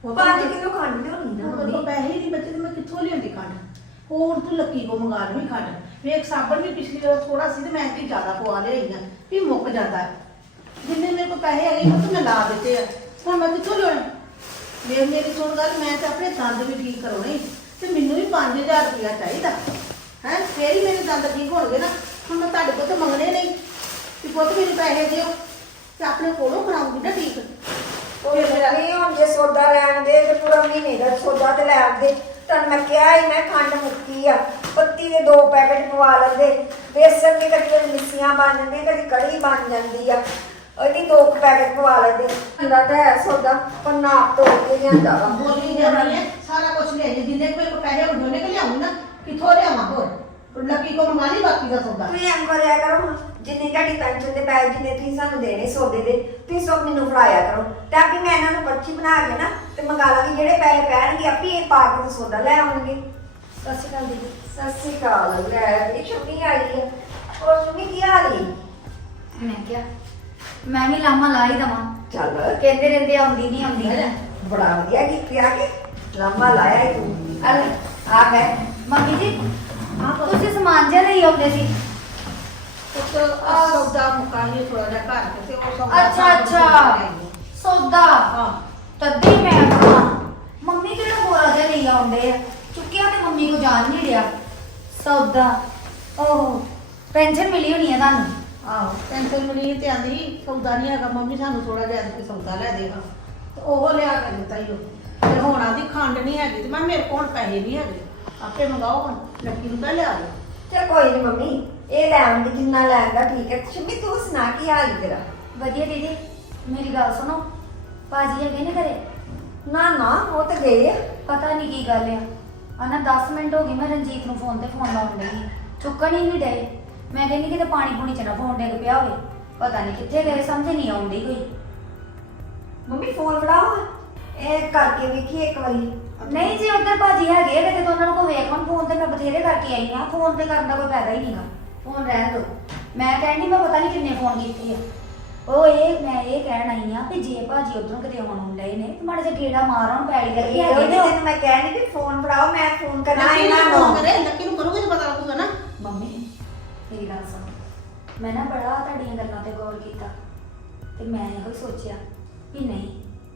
5 ਕਿਲੋ ਖੰਡ ਲਿਆਉਣੀ ਨਾ ਮੇਰੇ ਕੋਲ ਮੰਮੀ ਪੈਸੇ ਨਹੀਂ ਬੱਚੇ ਤੇ ਮੈਂ ਕਿੱਥੋਂ ਲਿਆਉਂਦੀ ਖੰਡ? ਹੋਰ ਤੂੰ ਲੱਕੀ ਕੋ ਮੰਗਾ ਲਈ ਖੰਡ। ਵੇਖ ਸਾਬਣ ਵੀ ਪਿਛਲੀ ਵਾਰ ਥੋੜਾ ਸੀ ਤੇ ਮੈਂ ਕਿ ਜ਼ਿਆਦਾ ਪਵਾ ਲਿਆਈਆਂ ਵੀ ਮੁੱਕ ਜਾਂਦਾ। ਹੈ। ਜਿੰਨੇ ਮੇਰੇ ਕੋਲ ਪੈਸੇ ਹੈਗੇ ਉਹ ਤਾਂ ਮੈਂ ਲਾ ਦਿੱਤੇ ਆ। ਹੁਣ ਮੈਂ ਕਿੱਥੋਂ ਲਿਆਉਣਾ? ਵੇਖ ਮੇਰੀ ਸੁਣ ਗੱਲ ਮੈਂ ਤਾਂ ਆਪਣੇ ਦੰਦ ਵੀ ਠੀਕ ਕਰਾਉਣੇ ਤੇ ਮੈਨੂੰ ਵੀ 5000 ਰੁਪਇਆ ਚਾਹੀਦਾ। ਹੈ? ਫੇਰ ਹੀ ਮੇਰੇ ਦੰਦ ਠੀਕ ਹੋਣਗੇ ਨਾ। ਹੁਣ ਮੈਂ ਤੁਹਾਡੇ ਕੋਲ ਤਾਂ ਮੰਗਣੇ ਨਹੀਂ। ਕਿ ਪੁੱਤ ਮੈਨੂੰ ਪੈਸੇ ਦਿਓ। ਤੇ ਆਪਣੇ ਕੋਲੋਂ ਕਰਾਉਂਗੀ ਨਾ ਠੀਕ। ਉਹ ਨਹੀਂ, ਹੁਣ ਜੇ ਸੌਦਾ ਲੈਣ ਦੇ ਤੇ ਪੂਰਾ ਮਹੀਨੇ ਦਾ ਸੌਦਾ ਤੇ ਲੈ ਆਉਂਦੇ ਤੁਹਾਨੂੰ ਮੈਂ ਕਿਹਾ ਹੀ, ਮੈਂ ਖੰਡ ਮੁੱਕੀ ਆ, ਪੱਤੀ ਦੇ ਦੋ ਪੈਕਟ ਪਵਾ ਲੈਂਦੇ। ਬੇਸਨ ਦੀ ਕਦੀ ਮਿੱਸੀਆਂ ਬਣ ਜਾਂਦੀਆਂ, ਕਦੀ ਕੜੀ ਬਣ ਜਾਂਦੀ ਆ। ਉਹਦੀ ਦੋ ਕੁ ਪੈਕਟ ਪਵਾ ਲੈਂਦੇ। ਹੁੰਦਾ ਤਾਂ ਹੈ ਸੌਦਾ, ਪਰ ਨਾਪ ਤੋੜ ਕੇ ਲਿਆਂਦਾ ਵਾ। ਬੋਲੀ ਜਾਂਦੀ ਹੈ ਸਾਰਾ ਕੁਝ ਲੈ ਜੀ ਜਿੰਨੇ ਕੋਈ ਪੈਸੇ ਹੁੰਦੇ ਕਿ ਲਿਆਉਂ ਨਾ, ਕਿੱਥੋਂ ਲਿਆਵਾਂ ਹੋਰ? ਲੱਕੀ ਕੋ ਮੰਗਾ ਲਈ ਬਾਕੀ ਦਾ ਸੌਦਾ। ਤੁਸੀਂ ਐਂ ਕਰਿਆ ਕਰੋ ਹੁਣ ਜਿੰਨੀ ਤੁਹਾਡੀ ਪੈਨਸ਼ਨ ਦੇ ਪੈਸੇ ਜਿੰਨੇ ਤੁਸੀਂ ਸਾਨੂੰ ਦੇਣੇ ਸੌਦੇ ਦੇ ਤੁਸੀਂ ਸਭ ਮੈਨੂੰ ਫੜਾਇਆ ਕਰੋ। ਤਾਂ ਕਿ ਮੈਂ ਇਹਨਾਂ ਨੂੰ ਪਰਚੀ ਬਣਾ ਕੇ ਨਾ ਤੇ ਮੰਗਾ ਲਾਂਗੀ ਜਿਹੜੇ ਪੈਸੇ ਪੈਣਗੇ ਆਪੇ ਇਹ ਪਾ ਕੇ ਤੇ ਸੌਦਾ ਲੈ ਆਉਣਗੇ। ਸਤਿ ਸ਼੍ਰੀ ਅਕਾਲ ਦੀਦੀ। ਸਤਿ ਸ੍ਰੀ ਅਕਾਲ ਲੈ ਬੜੀ ਛੁੱਟੀ ਆਈ ਹੈ ਹੋਰ ਸੁਣੀ ਕੀ ਹਾਲ ਹੈ ਮੈਂ ਕਿਹਾ ਮੈਂ ਵੀ ਲਾਮਾ ਲਾ ਹੀ ਦਵਾਂ। ਚੱਲ। ਕਹਿੰਦੇ ਰਹਿੰਦੇ ਆਉਂਦੀ ਨਹੀਂ ਆਉਂਦੀ ਨਹੀਂ ਬੜਾ ਵਧੀਆ ਕੀਤੀ ਆ ਕੇ ਲੰਮਾ ਲਾਇਆ ਈ ਤੂੰ। ਅਲ ਆ ਗਏ ਮੰਮੀ ਜੀ ਤੁਸੀਂ ਸਮਾਨ ਜਿਹਾ ਲਈ ਆਉਂਦੇ ਸੀ। ਆਹ ਸੌਦਾ ਮੁਕਾ ਲਈ ਥੋੜਾ ਜਿਹਾ ਘਰ ਤੇ ਤੇ ਉਹ ਸੌਦਾ ਅੱਛਾ ਅੱਛਾ। ਸੌਦਾ? ਹਾਂ। ਤੱਦੀ ਮੈਂ ਕਹਾਂ ਮੰਮੀ ਕਿਹੜਾ ਬੋਰਾ ਜਿਹਾ ਲਈ ਆਉਂਦੇ ਆ? ਚੁੱਕਿਆ ਤੇ ਮੰਮੀ ਕੋ ਜਾਣ ਨਹੀਂ ਰਿਹਾ। ਸੌਦਾ। ਓਹ ਪੈਨਸ਼ਨ ਮਿਲੀ ਹੋਣੀ ਹੈ ਤੁਹਾਨੂੰ? ਆਹੋ ਟੈਨਸ਼ਨ ਮਿਲੀ ਤੇ ਆਂਦੀ ਸੌਦਾ ਨਹੀਂ ਹੈਗਾ ਮੰਮੀ ਸਾਨੂੰ ਥੋੜਾ ਜਿਹਾ ਕੋਈ ਸੌਦਾ ਲੈ ਦੇਗਾ ਤੇ ਉਹ ਲਿਆ ਕੇ ਦਿੱਤਾ ਹੀ ਉਹ। ਤੇ ਹੁਣ ਆਂਦੀ ਖੰਡ ਨਹੀਂ ਹੈਗੀ ਤੇ ਮੈਂ ਮੇਰੇ ਕੋਲ ਪੈਸੇ ਨਹੀਂ ਹੈਗੇ। ਆਪੇ ਮੰਗਾਓ ਹੁਣ। ਲੱਕੀ ਨੂੰ ਕਹਿ ਲਿਆ ਦਿਓ। ਚਲ ਕੋਈ ਨਹੀਂ ਮੰਮੀ ਇਹ ਲੈ ਆਉਂਗੀ ਜਿੰਨਾ ਲੈਂਦਾ ਠੀਕ ਹੈ। ਸ਼ਮੀ ਤੂੰ ਸੁਣਾ ਕੀ ਹਾਲ ਹੈ ਤੇਰਾ? ਵਧੀਆ ਦੀਦੀ ਮੇਰੀ ਗੱਲ ਸੁਣੋ। ਭਾਜੀ ਹੈਗੇ ਨੇ ਘਰੇ? ਨਾ ਨਾ ਉਹ ਤੇ ਗਏ ਆ। ਪਤਾ ਨਹੀਂ ਕੀ ਗੱਲ ਆ। ਆਨਾ 10 ਮਿੰਟ ਹੋ ਗਏ ਮੈਂ ਰਣਜੀਤ ਨੂੰ ਫੋਨ ਤੇ ਫੋਨ ਲਾਉਣ ਡਈ ਚੁੱਕਣ ਹੀ ਨਹੀਂ ਡਏ। ਮੈਂ ਕਹਿੰਦੀ ਕਿਤੇ ਪਾਣੀ ਪੂਣੀ ਚ ਨਾ ਫੋਨ ਡਿੱਗ ਪਿਆ ਹੋਵੇ। ਪਤਾ ਨਹੀਂ ਕਿੱਥੇ ਗਏ ਸਮਝ ਨਹੀਂ ਆਉਂਦੀ ਕੋਈ। ਮੰਮੀ ਫੋਨ ਫੜਾਓ। ਇਹ ਕਰਕੇ ਵੇਖੀ ਇੱਕ ਵਾਰੀ। ਨਹੀਂ ਜੀ ਉੱਧਰ ਭਾਜੀ ਹੈਗੇ ਆ, ਕਿਤੇ ਤਾਂ ਉਹਨਾਂ ਨੂੰ ਕੋਈ ਵੇਖਣ ਫੋਨ ਤੇ ਮੈਂ ਬਥੇਰੇ ਕਰਕੇ ਆਈ ਆ ਫੋਨ ਤੇ ਕਰਨ ਦਾ ਕੋਈ ਫਾਇਦਾ ਹੀ ਨਹੀਂਗਾ ਫੋਨ ਰਹਿਣ ਦੋ। ਮੈਂ ਕਹਿੰਦੀ ਮੈਂ ਪਤਾ ਨਹੀਂ ਕਿੰਨੇ ਫੋਨ ਕੀਤੇ ਆ। ਉਹ ਇਹ ਮੈਂ ਇਹ ਕਹਿਣ ਆਈ ਆ ਕਿ ਜੇ ਭਾਜੀ ਉਧਰੋਂ ਕਿਤੇ ਆਉਣ ਹੁੰਦੇ ਨੇ ਤੇ ਮਾੜਾ ਜਿਹਾ ਗੇੜਾ ਮਾਰਨ ਪੈਲੀ ਕਰਕੇ ਇਹ ਹੈਗੇ ਨੇ। ਤੈਨੂੰ ਮੈਂ ਕਹਿਣੀ ਕਿ ਫੋਨ ਫੜਾਓ ਮੈਂ ਫੋਨ ਕਰਨਾ ਲੱਕੀ ਇਹਨਾਂ ਨੂੰ ਨੂੰ। ਫੋਨ ਕਰੇ ਲੱਕੀ ਨੂੰ ਕਰੋਗੇ ਤੇ ਪਤਾ ਲੱਗੂਗਾ ਨਾ? ਮੰਮੀ ਮੇਰੀ ਗੱਲ ਸੁਣ। ਮੈਂ ਨਾ ਬੜਾ ਤੁਹਾਡੀਆਂ ਗੱਲਾਂ ਤੇ ਗੌਰ ਕੀਤਾ ਤੇ ਮੈਂ ਇਹੋ ਹੀ ਸੋਚਿਆ ਵੀ ਨਹੀਂ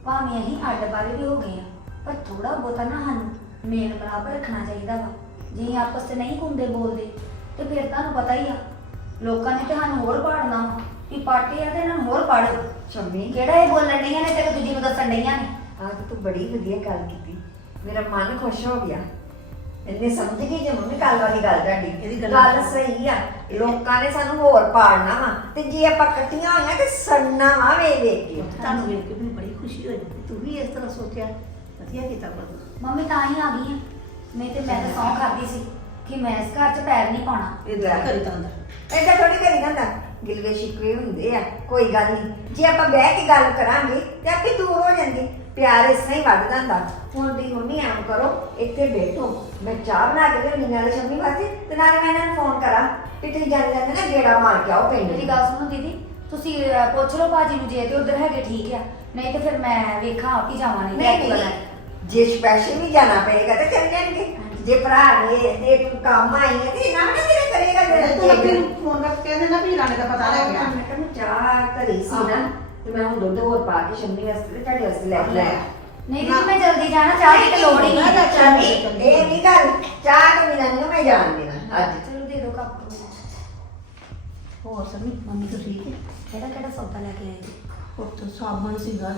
ਭਾਵੇਂ ਅਸੀਂ ਅੱਡ ਬਾਰੇ ਵੀ ਹੋ ਗਏ ਆ ਪਰ ਥੋੜਾ ਬਹੁਤਾ ਨਾ ਸਾਨੂੰ ਮੇਲ ਮਿਲਾਪ ਰੱਖਣਾ ਚਾਹੀਦਾ ਵਾ। ਜੇ ਆਪਸ 'ਚ ਨਹੀਂ ਘੁੰਮਦੇ ਬੋਲਦੇ ਤੇ ਫਿਰ ਤੁਹਾਨੂੰ ਪਤਾ ਹੀ ਆ ਲੋਕਾਂ ਨੇ ਤੇ ਸਾਨੂੰ ਹੋਰ ਪਾੜਨਾ ਵਾ। ਵੀ ਪਾਟੇ ਆ ਤੇ ਇਹਨਾਂ ਨੂੰ ਹੋਰ ਪਾੜੋ। ਸ਼ਮੀ। ਕਿਹੜਾ ਇਹ ਬੋਲਣ ਡਈਆਂ ਨੇ ਤੇ ਇੱਕ ਦੂਜੀ ਨੂੰ ਦੱਸਣ ਡਈਆਂ ਨੇ? ਅੱਜ ਤੂੰ ਬੜੀ ਵਧੀਆ ਗੱਲ ਕੀਤੀ। ਮੇਰਾ ਮਨ ਖੁਸ਼ ਹੋ ਗਿਆ। ਇੰਨੇ ਸਮਝ ਗਈ ਜੇ ਮੰਮੀ ਕੱਲ ਵਾਲੀ ਗੱਲ ਤੁਹਾਡੀ। ਇਹਦੀ ਗੱਲ ਗੱਲ ਸਹੀ ਆ। ਲੋਕਾਂ ਨੇ ਸਾਨੂੰ ਹੋਰ ਪਾੜਨਾ ਵਾ। ਤੇ ਜੇ ਆਪਾਂ ਇਕੱਠੀਆਂ ਹੋਈਆਂ ਤੇ ਸੜਨਾ ਵਾ ਵੇ ਵੇਖ ਕੇ। ਤੁਹਾਨੂੰ ਵੇਖ ਕੇ ਮੈਨੂੰ ਬੜੀ ਖੁਸ਼ੀ ਹੋਈ। ਤੂੰ ਵੀ ਇਸ ਤਰ੍ਹਾਂ ਸੋਚਿਆ। ਵਧੀਆ ਕੀਤਾ ਪੁੱਤ ਮੰਮੀ ਤਾਂ ਹੀ ਆ ਗਈ ਆ। ਨਹੀਂ ਤੇ ਮੈਂ ਤਾਂ ਸੌਂ ਕਰਦੀ ਸੀ ਕਿ ਮੈਂ ਇਸ ਘਰ 'ਚ ਪੈਰ ਨਹੀਂ ਪਾਉਣਾ। ਇਹ ਤਾਂ ਕਰੀ ਤਾਂ ਅੰਦਰ ਐਡਾ ਥੋੜੀ ਕਰੀ ਜਾਂਦਾ। ਗਿਲਵੇ ਸ਼ਿਕਵੇ ਹੁੰਦੇ ਆ ਕੋਈ ਗੱਲ ਨਹੀਂ। ਜੇ ਆਪਾਂ ਬਹਿ ਕੇ ਗੱਲ ਕਰਾਂਗੇ ਤੇ ਆਪੇ ਦੂਰ ਹੋ ਜਾਂਦੀ। ਪਿਆਰ ਇਸ ਤਰ੍ਹਾਂ ਹੀ ਵੱਧ ਜਾਂਦਾ। ਹੁਣ ਦੀ ਮੰਮੀ ਐਂ ਕਰੋ ਇੱਥੇ ਬੈਠੋ। ਮੈਂ ਚਾਹ ਬਣਾ ਕੇ ਲਿਆਉਣੀ ਨਾਲੇ ਸ਼ੰਮੀ ਵਾਸਤੇ ਤੇ ਨਾਲੇ ਮੈਂ ਇਹਨਾਂ ਨੂੰ ਫੋਨ ਕਰਾਂ ਵੀ ਤੁਸੀਂ ਜਾਂਦੇ ਜਾਂਦੇ ਨਾ ਗੇੜਾ ਮਾਰ ਕੇ ਆਓ ਪਿੰਡ ਮੇਰੀ ਗੱਲ ਸੁਣੋ ਦੀਦੀ ਤੁਸੀਂ ਅਹ, ਪੁੱਛ ਲਓ ਬਾਜੀ ਨੂੰ ਜੇ ਤੇ ਉਧਰ ਹੈਗੇ ਠੀਕ ਆ। ਨਹੀਂ ਤੇ ਫਿਰ ਮੈਂ ਵੇਖਾਂ ਆਪ ਹੀ ਜਾਵਾਂ ਨਹੀਂ ਨਹੀਂ। ਨਹੀਂ ਜੇ ਸਪੈਸ਼ਲ ਵੀ ਜਾਣਾ ਪਏਗਾ ਤਾਂ ਚੱਲ ਜਾਣਗੇ। ਜੇ ਭਰਾ ਨੇ ਤੇ ਤੂੰ ਕੰਮ ਆਈ ਹੈ ਤੇ ਨਾ ਨਾ ਤੇਰੇ ਕਰੇਗਾ ਤੂੰ ਲੱਕੀ ਤੇਰਾ ਨੂੰ ਫੋਨ ਕਰਕੇ ਕਹਿੰਦੇ ਨਾ ਵੀ ਰਾਣੇ ਦਾ ਪਤਾ ਲੈ ਗਿਆ। ਮੈਂ ਕਹਿੰਦਾ ਚਾਹ ਘਰੇ ਸੀ ਨਾ ਤੇ ਮੈਂ ਹੁਣ ਦੁੱਧ ਹੋਰ ਪਾ ਕੇ ਸ਼ੰਮੀ ਵਾਸਤੇ ਤੇ ਤੁਹਾਡੇ ਵਾਸਤੇ ਲੈ ਕੇ ਆਇਆ। ਨਹੀਂ ਦੀਦੀ ਮੈਂ ਜਲਦੀ ਜਾਣਾ ਚਾਹ ਦੀ ਤੇ ਲੋੜ ਹੀ ਨਹੀਂ ਨਾ, ਚਾਹ ਦੀ। ਇਹ ਨਹੀਂ। ਗੱਲ ਚਾਹ ਤੋਂ ਬਿਨਾਂ ਨਹੀਂ ਮੈਂ ਜਾਣ ਦੇਣਾ ਅੱਜ। ਚਲੋ ਦੇ ਦਿਓ ਕੱਪ। ਹੋਰ ਸਮੀ ਮੰਮੀ ਤਾਂ ਠੀਕ ਹੈ। ਕਿਹੜਾ ਕਿਹੜਾ ਸੌਦਾ ਲੈ ਕੇ ਆਏ? ਜੀ ਉੱਥੇ ਸਾਬਣ ਸੀਗਾ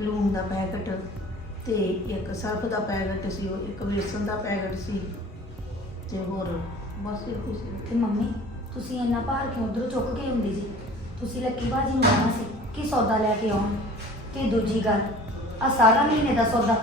ਲੂਣ ਦਾ ਪੈਕਟ। ਤੇ ਇੱਕ ਸਰਫ ਦਾ ਪੈਕਟ ਸੀ ਉਹ ਇੱਕ ਵੇਸਣ ਦਾ ਪੈਕਟ ਸੀ ਤੇ ਹੋਰ ਬਸ ਇਹ ਕੁਛ ਤੇ ਮੰਮੀ ਤੁਸੀਂ ਇੰਨਾ ਭਾਰ ਕਿਉਂ ਉਧਰੋਂ ਚੁੱਕ ਕੇ ਹੁੰਦੀ ਜੀ? ਤੁਸੀਂ ਲੱਕੀ ਬਾਜੀ ਨੂੰ ਆਣਾ ਸੀ ਕਿ ਸੌਦਾ ਲੈ ਕੇ ਆਉਣ? ਤੇ ਦੂਜੀ ਗੱਲ ਆ ਸਾਰਾ ਮਹੀਨੇ ਦਾ ਸੌਦਾ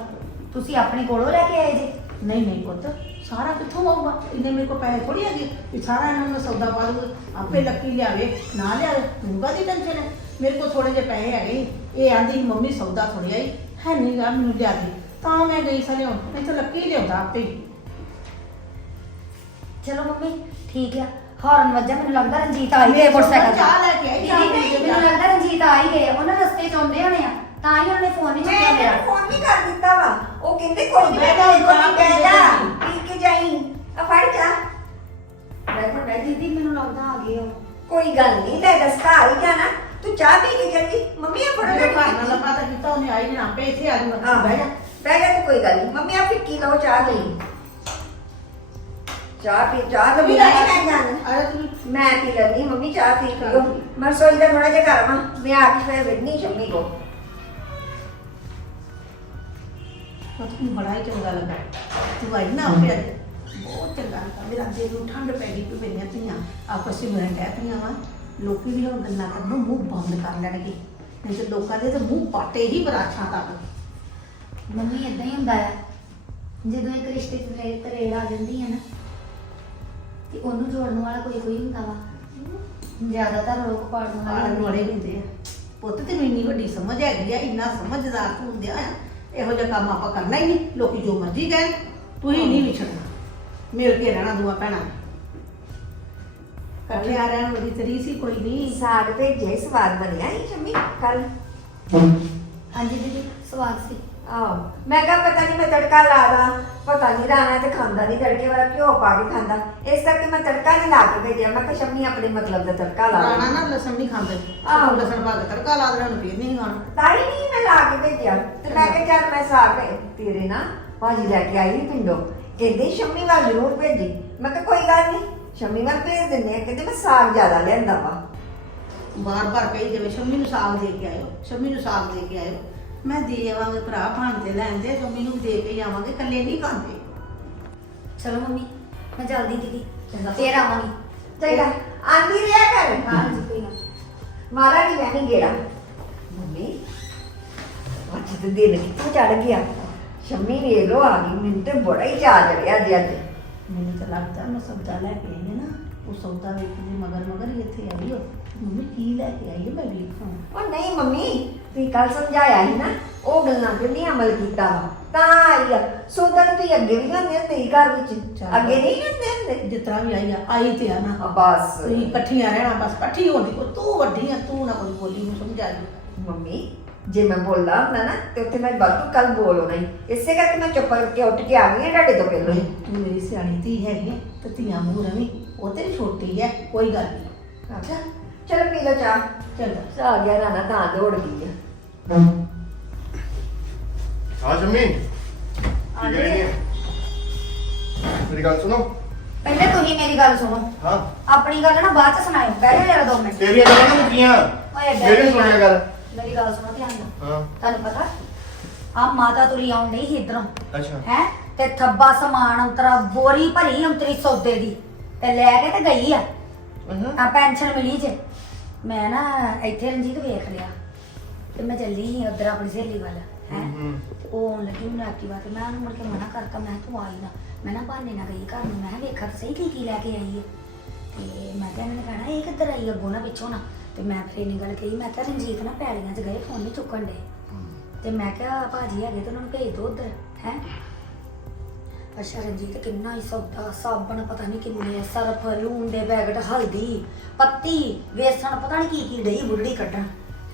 ਤੁਸੀਂ ਆਪਣੇ ਕੋਲੋਂ ਲੈ ਕੇ ਆਏ ਜੀ? ਨਹੀਂ ਨਹੀਂ ਪੁੱਤ ਸਾਰਾ ਕਿੱਥੋਂ ਆਊਗਾ? ਇੰਨੇ ਮੇਰੇ ਕੋਲ ਪੈਸੇ ਥੋੜੀ ਹੈਗੇ ਵੀ ਸਾਰਾ ਇਹਨਾਂ ਨੂੰ ਸੌਦਾ ਪਾ ਦੂਗਾ ਆਪੇ ਲੱਕੀ ਲਿਆਵੇ ਨਾ ਲਿਆਵੇ ਤੂੰ ਕਾਹਦੀ ਟੈਨਸ਼ਨ ਹੈ? ਮੇਰੇ ਕੋਲ ਥੋੜੇ ਜਿਹੇ ਪੈਸੇ ਹੈਗੇ ਇਹ ਆਂਦੀ ਮੰਮੀ ਸੌਦਾ ਥੋੜੀ ਆਈ ਹੈ ਨਹੀਂ ਗਾ ਮੈਨੂੰ ਲਿਆ ਦੇ। ਤਾਂ ਮੈਂ ਗਈ ਸਾਂ ਲਿਆਉਣ। ਨਹੀਂ ਤਾਂ ਲੱਕੀ ਲਿਆਉਂਦਾ ਆਪੇ ਹੀ। ਚਲੋ ਮੰਮੀ ਠੀਕ ਆ। ਹਾਰਨ ਵੱਜਾ ਮੈਨੂੰ ਲੱਗਦਾ ਰਣਜੀਤ ਆ ਹੀ ਗਏ ਮੋਟਰਸਾਈਕਲ ਤੇ। ਚਾਹ ਲੈ ਕੇ ਆਈ, ਚਾਹ ਦੀਦੀ, ਮੈਨੂੰ। ਲੱਗਦਾ ਰਣਜੀਤ ਆ ਹੀ ਗਏ। ਉਹਨਾਂ ਰਸਤੇ ਚ ਆਉਂਦੇ ਹੋਣੇ ਆ। ਤਾਂ ਹੀ ਉਹਨੇ ਫੋਨ ਨਹੀਂ ਮੈਂ ਚੁੱਕਿਆ ਮੇਰਾ। ਫੋਨ ਵੀ ਕਰ ਦਿੱਤਾ ਵਾ। ਉਹ ਕਹਿੰਦੇ ਕੋਈ ਨਹੀਂ ਬਹਿ ਬੈਠਾ ਜਾ, ਬਹਿ ਜਾ। ਕੇ ਪੀ ਕੇ ਜਾਈ। ਆ ਫੜ ਜਾ ਬੈਠੋ ਬੈ ਦੀਦੀ ਮੈਨੂੰ ਲੱਗਦਾ ਆ ਗਏ ਹੋ ਕੋਈ ਗੱਲ ਨਹੀਂ ਲੈ ਰਸਤਾ ਆ ਹੀ ਜਾਣਾ ਤੂੰ ਚਾਹ ਪੀ ਕੇ ਜਾਂਦੀ? ਮੰਮੀ ਆ ਫੜ ਮੇਰੇ ਲੈ ਘਰ ਨਾਲ ਪਤਾ ਕੀਤਾ ਉਹਨੇ ਆਈ ਜਣਾ ਆਪੇ ਇੱਥੇ ਆ ਜੂਗਾ। ਹਾਂ ਬਹਿ ਜਾ। ਬਹਿ ਜਾ ਤੂੰ ਕੋਈ ਗੱਲ ਨਹੀਂ ਮੰਮੀ ਆ ਫਿੱਕੀ ਲਓ ਚਾਹ ਲਈ। ਚਾਹ ਪੀ ਚਾਹ ਤਾਂ ਵੀ ਨਹੀਂ ਮੈਂ ਜਾਣਾ। ਅਰੇ ਤੂੰ ਮੈਂ ਪੀ ਲੈਂਦੀ ਮੰਮੀ ਚਾਹ ਪੀ ਪੀਓ। ਮੈਂ ਰਸੋਈ ਦਾ ਥੋੜਾ ਜਿਹਾ ਕਰ ਆਵਾਂ ਮੈਂ ਆ ਕੇ ਫਿਰ ਵੇਖਣੀ ਸ਼ੰਮੀ ਕੋ ਮੈਨੂੰ ਬੜਾ ਹੀ ਚੰਗਾ ਲੱਗਾ। ਤੂੰ ਆਈ ਨਾ ਆਪੇ ਅੱਜ ਬਹੁਤ ਚੰਗਾ ਲੱਗਾ। ਮੇਰਾ ਦਿਲ ਨੂੰ ਠੰਡ ਪੈ ਗਈ ਕਿ ਮੇਰੀਆਂ ਧੀਆਂ ਆਪਸ ਵਿੱਚ ਮਿਲਣ ਡੈ ਪਈਆਂ ਵਾ। ਲੋਕੀ ਵੀ ਹੁਣ ਗੱਲਾਂ ਕਰਨੋਂ ਮੂੰਹ ਬੰਦ ਕਰ ਲੈਣਗੇ। ਨਹੀਂ ਤੇ ਲੋਕਾਂ ਦੇ ਤਾਂ ਮੂੰਹ ਪਾਟੇ ਹੀ ਬਰਾਛਾਂ ਤੱਕ ਮੰਮੀ ਇਦਾਂ ਹੀ ਹੁੰਦਾ ਆ। ਜਦੋਂ ਇੱਕ ਰਿਸ਼ਤੇ 'ਚ ਤਰੇ ਤਰੇੜ ਆ ਜਾਂਦੀ ਹੈ ਨਾ ਤੇ ਉਹਨੂੰ ਜੋੜਨ ਵਾਲਾ ਕੋਈ ਕੋਈ ਹੁੰਦਾ ਵਾ। ਜ਼ਿਆਦਾਤਰ ਲੋਕ ਪਾੜਨ ਵਾਲੇ ਹੁੰਦੇ ਵਾਲੇ ਹੁੰਦੇ ਆ। ਪੁੱਤ ਤੈਨੂੰ ਇੰਨੀ ਵੱਡੀ ਸਮਝ ਹੈਗੀ ਆ ਇੰਨਾ ਸਮਝਦਾਰ ਤੂੰ ਹੁੰਦਿਆ ਆ। ਇਹੋ ਜਿਹਾ ਕੰਮ ਆਪਾਂ ਕਰਨਾ ਹੀ ਨਹੀਂ। ਲੋਕੀ ਜੋ ਮਰਜ਼ੀ ਕਹਿਣ ਤੂੰ ਹੀ ਨਹੀਂ ਵਿਛੜਨਾ। ਮਿਲ ਕੇ ਰਹਿਣਾ ਦੋਵਾਂ ਭੈਣਾਂ ਨੇ। ਇਕੱਠੇ ਆ ਰਹਿਣ ਵਾਲੀ ਤਰੀ ਸੀ ਕੋਈ ਨਹੀਂ। ਸਾਗ ਤੇ ਜੇ ਸਵਾਦ ਬਣਿਆ ਹੀ ਸ਼ੰਮੀ ਕੱਲ। ਹਾਂਜੀ ਦੀਦੀ ਸਵਾਦ ਸੀ। ਆਹ ਮੈਂ ਕਿਹਾ ਪਤਾ ਨਹੀਂ ਮੈਂ ਤੜਕਾ ਲਾ ਦਾਂ ਪਤਾ ਨਹੀਂ ਰਾਣਾ ਤੇ ਖਾਂਦਾ ਨਹੀਂ ਤੜਕੇ ਵਾਲਾ ਘਿਓ ਪਾ ਕੇ ਖਾਂਦਾ। ਇਸ ਕਰਕੇ ਮੈਂ ਤੜਕਾ ਨਹੀਂ ਲਾ ਕੇ ਭੇਜਿਆ ਮੈਂ ਕਿਹਾ ਸ਼ੰਮੀ ਆਪਣੇ ਮਤਲਬ ਦਾ ਤੜਕਾ ਲਾ ਰਾਣਾ ਦੇ ਨਾ ਲਸਣ ਨਹੀਂ ਖਾਂਦੇ ਆਹੋ। ਆਹ ਲਸਣ ਪਾ ਕੇ ਤੜਕਾ ਲਾ ਦੇਣਾ ਨੂੰ ਫੇਰ ਨਹੀਂ ਖਾਣਾ। ਤਾਂ ਹੀ ਨਹੀਂ ਮੈਂ ਲਾ ਕੇ ਭੇਜਿਆ ਤੇ ਮੈਂ ਕਿਹਾ ਚੱਲ ਮੈਂ ਸਾਗ ਤੇਰੇ ਨਾ ਭਾਜੀ ਲੈ ਕੇ ਆਈ ਸੀ ਪਿੰਡੋਂ। ਇਹਦੇ ਸ਼ੰਮੀ ਵੱਲ ਜ਼ਰੂਰ ਭੇਜੀ। ਮੈਂ ਕਿਹਾ ਕੋਈ ਗੱਲ ਨਹੀਂ ਸ਼ੰਮੀ ਵੱਲ ਭੇਜ ਦਿੰਦੇ ਆ ਕਹਿੰਦੇ ਮੈਂ ਸਾਗ ਜ਼ਿਆਦਾ ਲਿਆਂਦਾ ਵਾ। ਬਾਰ ਬਾਰ ਕਹੀ ਜਾਵੇ ਸ਼ੰਮੀ ਨੂੰ ਸਾਗ ਦੇ ਕੇ ਆਇਓ ਸ਼ੰਮੀ ਨੂੰ ਸਾਗ ਦੇ ਕੇ ਆਇਓ। ਮੈਂ ਦੇ ਆਵਾਂਗੇ ਭਰਾ ਭਾਂਡੇ ਲੈਂਦੇ ਸ਼ੰਮੀ ਨੂੰ ਵੀ ਦੇ ਕੇ ਹੀ ਆਵਾਂਗੇ ਇਕੱਲੇ ਨਹੀਂ ਖਾਂਦੇ। ਚਲੋ ਮੰਮੀ ਮੈਂ ਜਲਦੀ ਦੀਦੀ ਫੇਰ ਆਵਾਂਗੀ। ਚੰਗਾ। ਆਂਦੀ ਰਿਆ ਕਰ। ਹਾਂਜੀ ਕੋਈ ਨਾ। ਮਾਰਾ ਨਹੀਂ ਮੈਂ ਨਹੀਂ ਗੇੜਾ। ਮੰਮੀ ਅੱਜ ਤੇ ਦਿਨ ਕਿੱਥੋਂ ਚੜ ਗਿਆ? ਸ਼ੰਮੀ ਵੇਖ ਲੋ ਆ ਗਈ ਮੈਨੂੰ ਤੇ ਬੜਾ ਹੀ ਚਾਅ ਚੜਿਆ ਅੱਜ ਅੱਜ। ਮੈਨੂੰ ਤਾਂ ਲੱਗਦਾ ਮੈਂ ਸੌਦਾ ਲੈ ਕੇ ਆਈ। ਸੌਦਾ ਵੇਖ ਕੇ ਮਗਰ ਮਗਰ ਹੀ ਇੱਥੇ ਆਈ ਹੋ ਮੰਮੀ ਕੀ ਲੈ ਕੇ ਆਈ ਹੋ ਮੈਂ ਵੇਖਾਂ ਉਹ ਨਹੀਂ ਮੰਮੀ ਤੁਸੀਂ ਕੱਲ ਸਮਝਾਇਆ ਸੀ ਨਾ ਉਹ ਗੱਲਾਂ ਤੇ ਨਹੀਂ ਅਮਲ ਕੀਤਾ ਵਾ। ਤਾਂ ਆਈ ਆ। ਸੋਦਾ ਤਾਂ ਤੁਸੀਂ ਅੱਗੇ ਵੀ ਲੈਂਦੇ ਹੁੰਦੇ ਸੀ ਘਰ ਵਿੱਚ। ਚੱਲ। ਅੱਗੇ ਨਹੀਂ ਲੈਂਦੇ ਹੁੰਦੇ? ਜਿਸ ਤਰ੍ਹਾਂ ਵੀ ਆਈ ਆ ਆਈ ਤੇ ਆ ਨਾ। ਆ ਬਸ। ਤੁਸੀਂ ਇਕੱਠੀਆਂ ਰਹਿਣਾ ਬਸ ਇਕੱਠੀ ਹੋਣੀ ਕੋ ਤੂੰ ਵੱਡੀ ਆ ਤੂੰ ਨਾ ਕੋਈ ਬੋਲੀ ਨੂੰ ਸਮਝਾ ਦੇ। ਮੰਮੀ ਜੇ ਮੈਂ ਬੋਲਦਾ ਹੁੰਦਾ ਨਾ ਤੇ ਉੱਥੇ ਮੈਂ ਬਾਕੀ ਕੱਲ ਬੋਲੋ ਨਹੀਂ ਇਸੇ ਕਰਕੇ ਮੈਂ ਚੁੱਪ ਕਰਕੇ ਉੱਠ ਕੇ ਆ ਗਈ ਹਾਂ ਤੁਹਾਡੇ ਤੋਂ ਪਹਿਲਾਂ। ਹੀ ਤੂੰ ਮੇਰੀ ਸਿਆਣੀ ਧੀ ਹੈਗੀ ਆ, ਤੇ ਧੀਆਂ ਮੂੰਹ ਰਵੀ। ਉਹ ਤੇਰੀ ਛੋਟੀ ਹੈ ਕੋਈ ਗੱਲ ਨਹੀਂ ਅੱਛਾ ਚਲ ਪੀ ਲਓ ਚਾਹ। ਚੰਗਾ। ਆ ਗਿਆ ਰਾਣਾ ਤਾਂ ਦੌੜ ਗਈ ਆ। ਰਹੀ ਹੈ ਮੇਰੀ ਗੱਲ ਸੁਣੋ। ਪਹਿਲੇ ਤੁਸੀਂ ਮੇਰੀ ਗੱਲ ਸੁਣੋ। ਹਾਂ। ਆਪਣੀ ਗੱਲ ਨਾ ਬਾਅਦ ਚ ਸੁਣਾਇਓ। ਜਾਓ ਜਰਾ ਦੋ ਮਿੰਟ। ਤੇਰੀਆਂ ਗੱਲਾਂ ਨਾ ਮੁੱਕੀਆਂ। ਓਏ ਮੇਰੇ ਸੁਣਿਆ ਗੱਲ। ਮੇਰੀ ਗੱਲ ਸੁਣੋ ਧਿਆਨ ਨਾਲ। ਹਾਂ। ਤੁਹਾਨੂੰ ਪਤਾ ਆ ਮਾਤਾ ਤੁਰੀ ਆਉਣ ਡਈ ਸੀ ਇਧਰੋਂ। ਅੱਛਾ। ਹੈ? ਤੇ ਥੱਬਾ ਸਮਾਨ ਉਤਰਾ ਬੋਰੀ ਭਰੀ ਅੰਤਰੀ ਸੌਦੇ ਦੀ। ਤੇ ਲੈ ਕੇ ਤੇ ਗਈ ਆ। ਆ ਪੈਨਸ਼ਨ ਮਿਲੀ ਜੇ। ਮੈਂ ਨਾ ਇੱਥੇ ਰਣਜੀਤ ਵੇਖ ਲਿਆ। ਤੇ ਮੈਂ ਚੱਲੀ ਸੀ ਉਧਰ ਆਪਣੀ ਸਹੇਲੀ ਵੱਲ ਹੈ। ਹੂੰ। ਉਹ ਆਉਣ ਲੱਗੀ ਮੈਨੂੰ ਐਕਟਿਵਾ ਤੇ ਮੈਂ ਉਹਨੂੰ ਮੁੜ ਕੇ ਮਨਾ ਕਰਤਾ ਮੈਂ ਕਿਹਾ ਤੂੰ ਆਈ ਨਾ। ਮੈਂ ਨਾ ਬਹਾਨੇ ਨਾਲ ਗਈ ਘਰ ਨੂੰ ਮੈਂ ਕਿਹਾ ਵੇਖਾ ਤਾਂ ਸਹੀ ਕੀ ਕੀ ਲੈ ਕੇ ਆਈ ਹੈ ਤੇ ਮੈਂ ਕਿਹਾ ਇਹਨਾਂ ਨੇ ਕਹਿਣਾ ਇਹ ਕਿੱਧਰ ਆਈ ਅੱਗੋਂ ਨਾ ਪਿੱਛੋਂ ਨਾ। ਤੇ ਮੈਂ ਫਿਰ ਇੰਨੀ ਗੱਲ ਕਹੀ ਮੈਂ ਕਿਹਾ ਰਣਜੀਤ ਨਾ ਪੈਲੀਆਂ 'ਚ ਗਏ ਫੋਨ ਨਹੀਂ ਚੁੱਕਣ ਦੇ ਤੇ ਮੈਂ ਕਿਹਾ ਭਾਜੀ ਹੈਗੇ ਤੇ ਉਹਨਾਂ ਨੂੰ ਭੇਜ ਦੋ ਉਧਰ ਹੈ। ਅੱਛਾ ਰਣਜੀਤ ਕਿੰਨਾ ਹੀ ਸੌਦਾ ਸਾਬਣ ਪਤਾ ਨਹੀਂ ਕਿੰਨੇ ਸਰਫ ਲੂਣ ਦੇ ਪੈਕਟ ਹਲਦੀ ਪੱਤੀ ਵੇਸਣ ਪਤਾ ਨਹੀਂ ਕੀ ਕੀ ਡਈ ਬੁੱਢੀ ਕੱਢਣ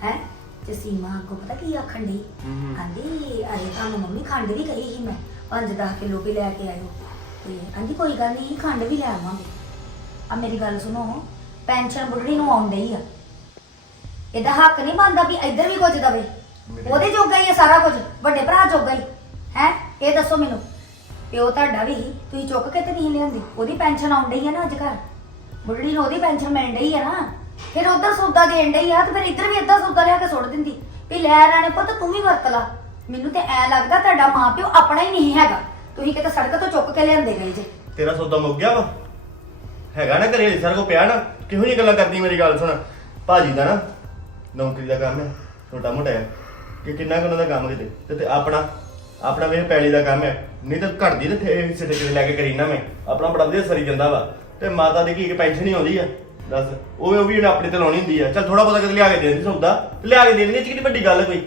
ਹੈ? ਤੇ ਸੀਮਾ ਅੱਗੋਂ ਪਤਾ ਕੀ ਆਖਣ ਡਈ? ਹਮ। ਕਹਿੰਦੀ ਅਰੇ ਤੁਹਾਨੂੰ ਮੰਮੀ ਖੰਡ ਵੀ ਕਹੀ ਸੀ ਮੈਂ 5-10 ਕਿਲੋ ਵੀ ਲੈ ਕੇ ਆਇਓ। ਤੇ ਕਹਿੰਦੀ ਕੋਈ ਗੱਲ ਨਹੀਂ ਖੰਡ ਵੀ ਲੈ ਆਵਾਂਗੇ। ਆ ਮੇਰੀ ਗੱਲ ਸੁਣੋ ਪੈਨਸ਼ਨ ਬੁੱਢੜੀ ਨੂੰ ਆਉਣ ਡਈ ਆ। ਇਹਦਾ ਹੱਕ ਨਹੀਂ ਬਣਦਾ ਵੀ ਇੱਧਰ ਵੀ ਕੁਝ ਦਵੇ। ਉਹਦੇ ਜੋਗਾ ਹੀ ਆ ਸਾਰਾ ਕੁਝ ਵੱਡੇ ਭਰਾ ਜੋਗਾ ਹੀ। ਹੈ? ਇਹ ਦੱਸੋ ਮੈਨੂੰ ਪਿਓ ਤੁਹਾਡਾ ਵੀ ਸੀ ਤੁਸੀਂ ਚੁੱਕ ਕੇ ਤੇ ਨਹੀਂ ਲਿਆਂਦੀ ਉਹਦੀ ਪੈਨਸ਼ਨ ਆਉਣ ਡਈ ਆ ਨਾ ਅੱਜ ਘਰ। ਬੁੱਢੜੀ ਨੂੰ ਉਹਦੀ ਪੈਨਸ਼ਨ ਮਿਲ ਰਹੀ ਆ ਨਾ। ਫਿਰ ਉਧਰ ਸੌਦਾ ਦੇਣ ਡਈ ਆ ਤੇ ਫਿਰ ਇੱਧਰ ਵੀ ਏਦਾਂ ਸੌਦਾ ਲਿਆ ਕੇ ਸੁੱਟ ਦਿੰਦੀ। ਵੀ ਲੈ ਰਾਣੇ ਪੁੱਤ, ਤੂੰ ਵੀ ਵਰਤ ਲਾ। ਮੈਨੂੰ ਤੇ ਐ ਲੱਗਦਾ ਤੁਹਾਡਾ ਮਾਪਿਓ ਆਪਣਾ ਹੀ ਨਹੀਂ ਹੈਗਾ। ਤੁਸੀਂ ਕਿਤੇ ਸੜਕ ਤੋਂ ਚੁੱਕ ਕੇ ਲਿਆਂਦੇ ਗਏ ਜੇ। ਤੇਰਾ ਸੌਦਾ ਮੁੱਕ ਗਿਆ ਵਾ। ਹੈਗਾ ਨਾ ਘਰੇ ਸਾਰਾ ਕੋ ਪਿਆ ਨਾ। ਕਿਹੋ ਜਿਹੀ ਗੱਲਾਂ ਕਰਦੀ ਮੇਰੀ ਗੱਲ ਸੁਣ। ਭਾਜੀ ਦਾ ਨਾ ਨੌਕਰੀ ਦਾ ਕੰਮ ਹੈ ਛੋਟਾ ਮੋਟਾ ਹੈ। ਕਿ ਕਿੰਨਾ ਕੁ ਉਹਨਾਂ ਦਾ ਕੰਮ ਕਿਤੇ। ਤੇ- ਤੇ ਆਪਣਾ ਆਪਣਾ ਵੇ ਪੈਲੀ ਦਾ ਕੰਮ ਹੈ। ਨਹੀਂ ਤਾਂ ਘਰ ਦੀ ਤੇ ਸਿੱਟੇ ਕਿਤੇ ਲੈ ਕੇ ਕਰੀ ਨਾ ਮੈਂ। ਆਪਣਾ ਬੜਾ ਵਧੀਆ ਸਰੀ ਜਾਂਦਾ ਵਾ। ਤੇ ਮਾਤਾ ਦੀ ਕੀ ਪੈਨਸ਼ਨ ਹੀ ਆਉਂਦੀ ਆ। ਦੱਸ, ਉਹ ਉਹ ਵੀ ਉਹਨੇ ਆਪਣੇ ਤੇ ਲਾਉਣੀ ਹੁੰਦੀ ਆ। ਚੱਲ ਥੋੜਾ ਬਹੁਤਾ ਕਿਤੇ ਲਿਆ ਕੇ ਦੇ ਦਿੰਦੀ ਸੌਦਾ। ਤੇ ਲਿਆ ਕੇ ਦੇ ਦਿੰਦੀ ਇਹ ਚ ਕਿਹੜੀ ਵੱਡੀ ਗੱਲ ਹੈ ਕੋਈ।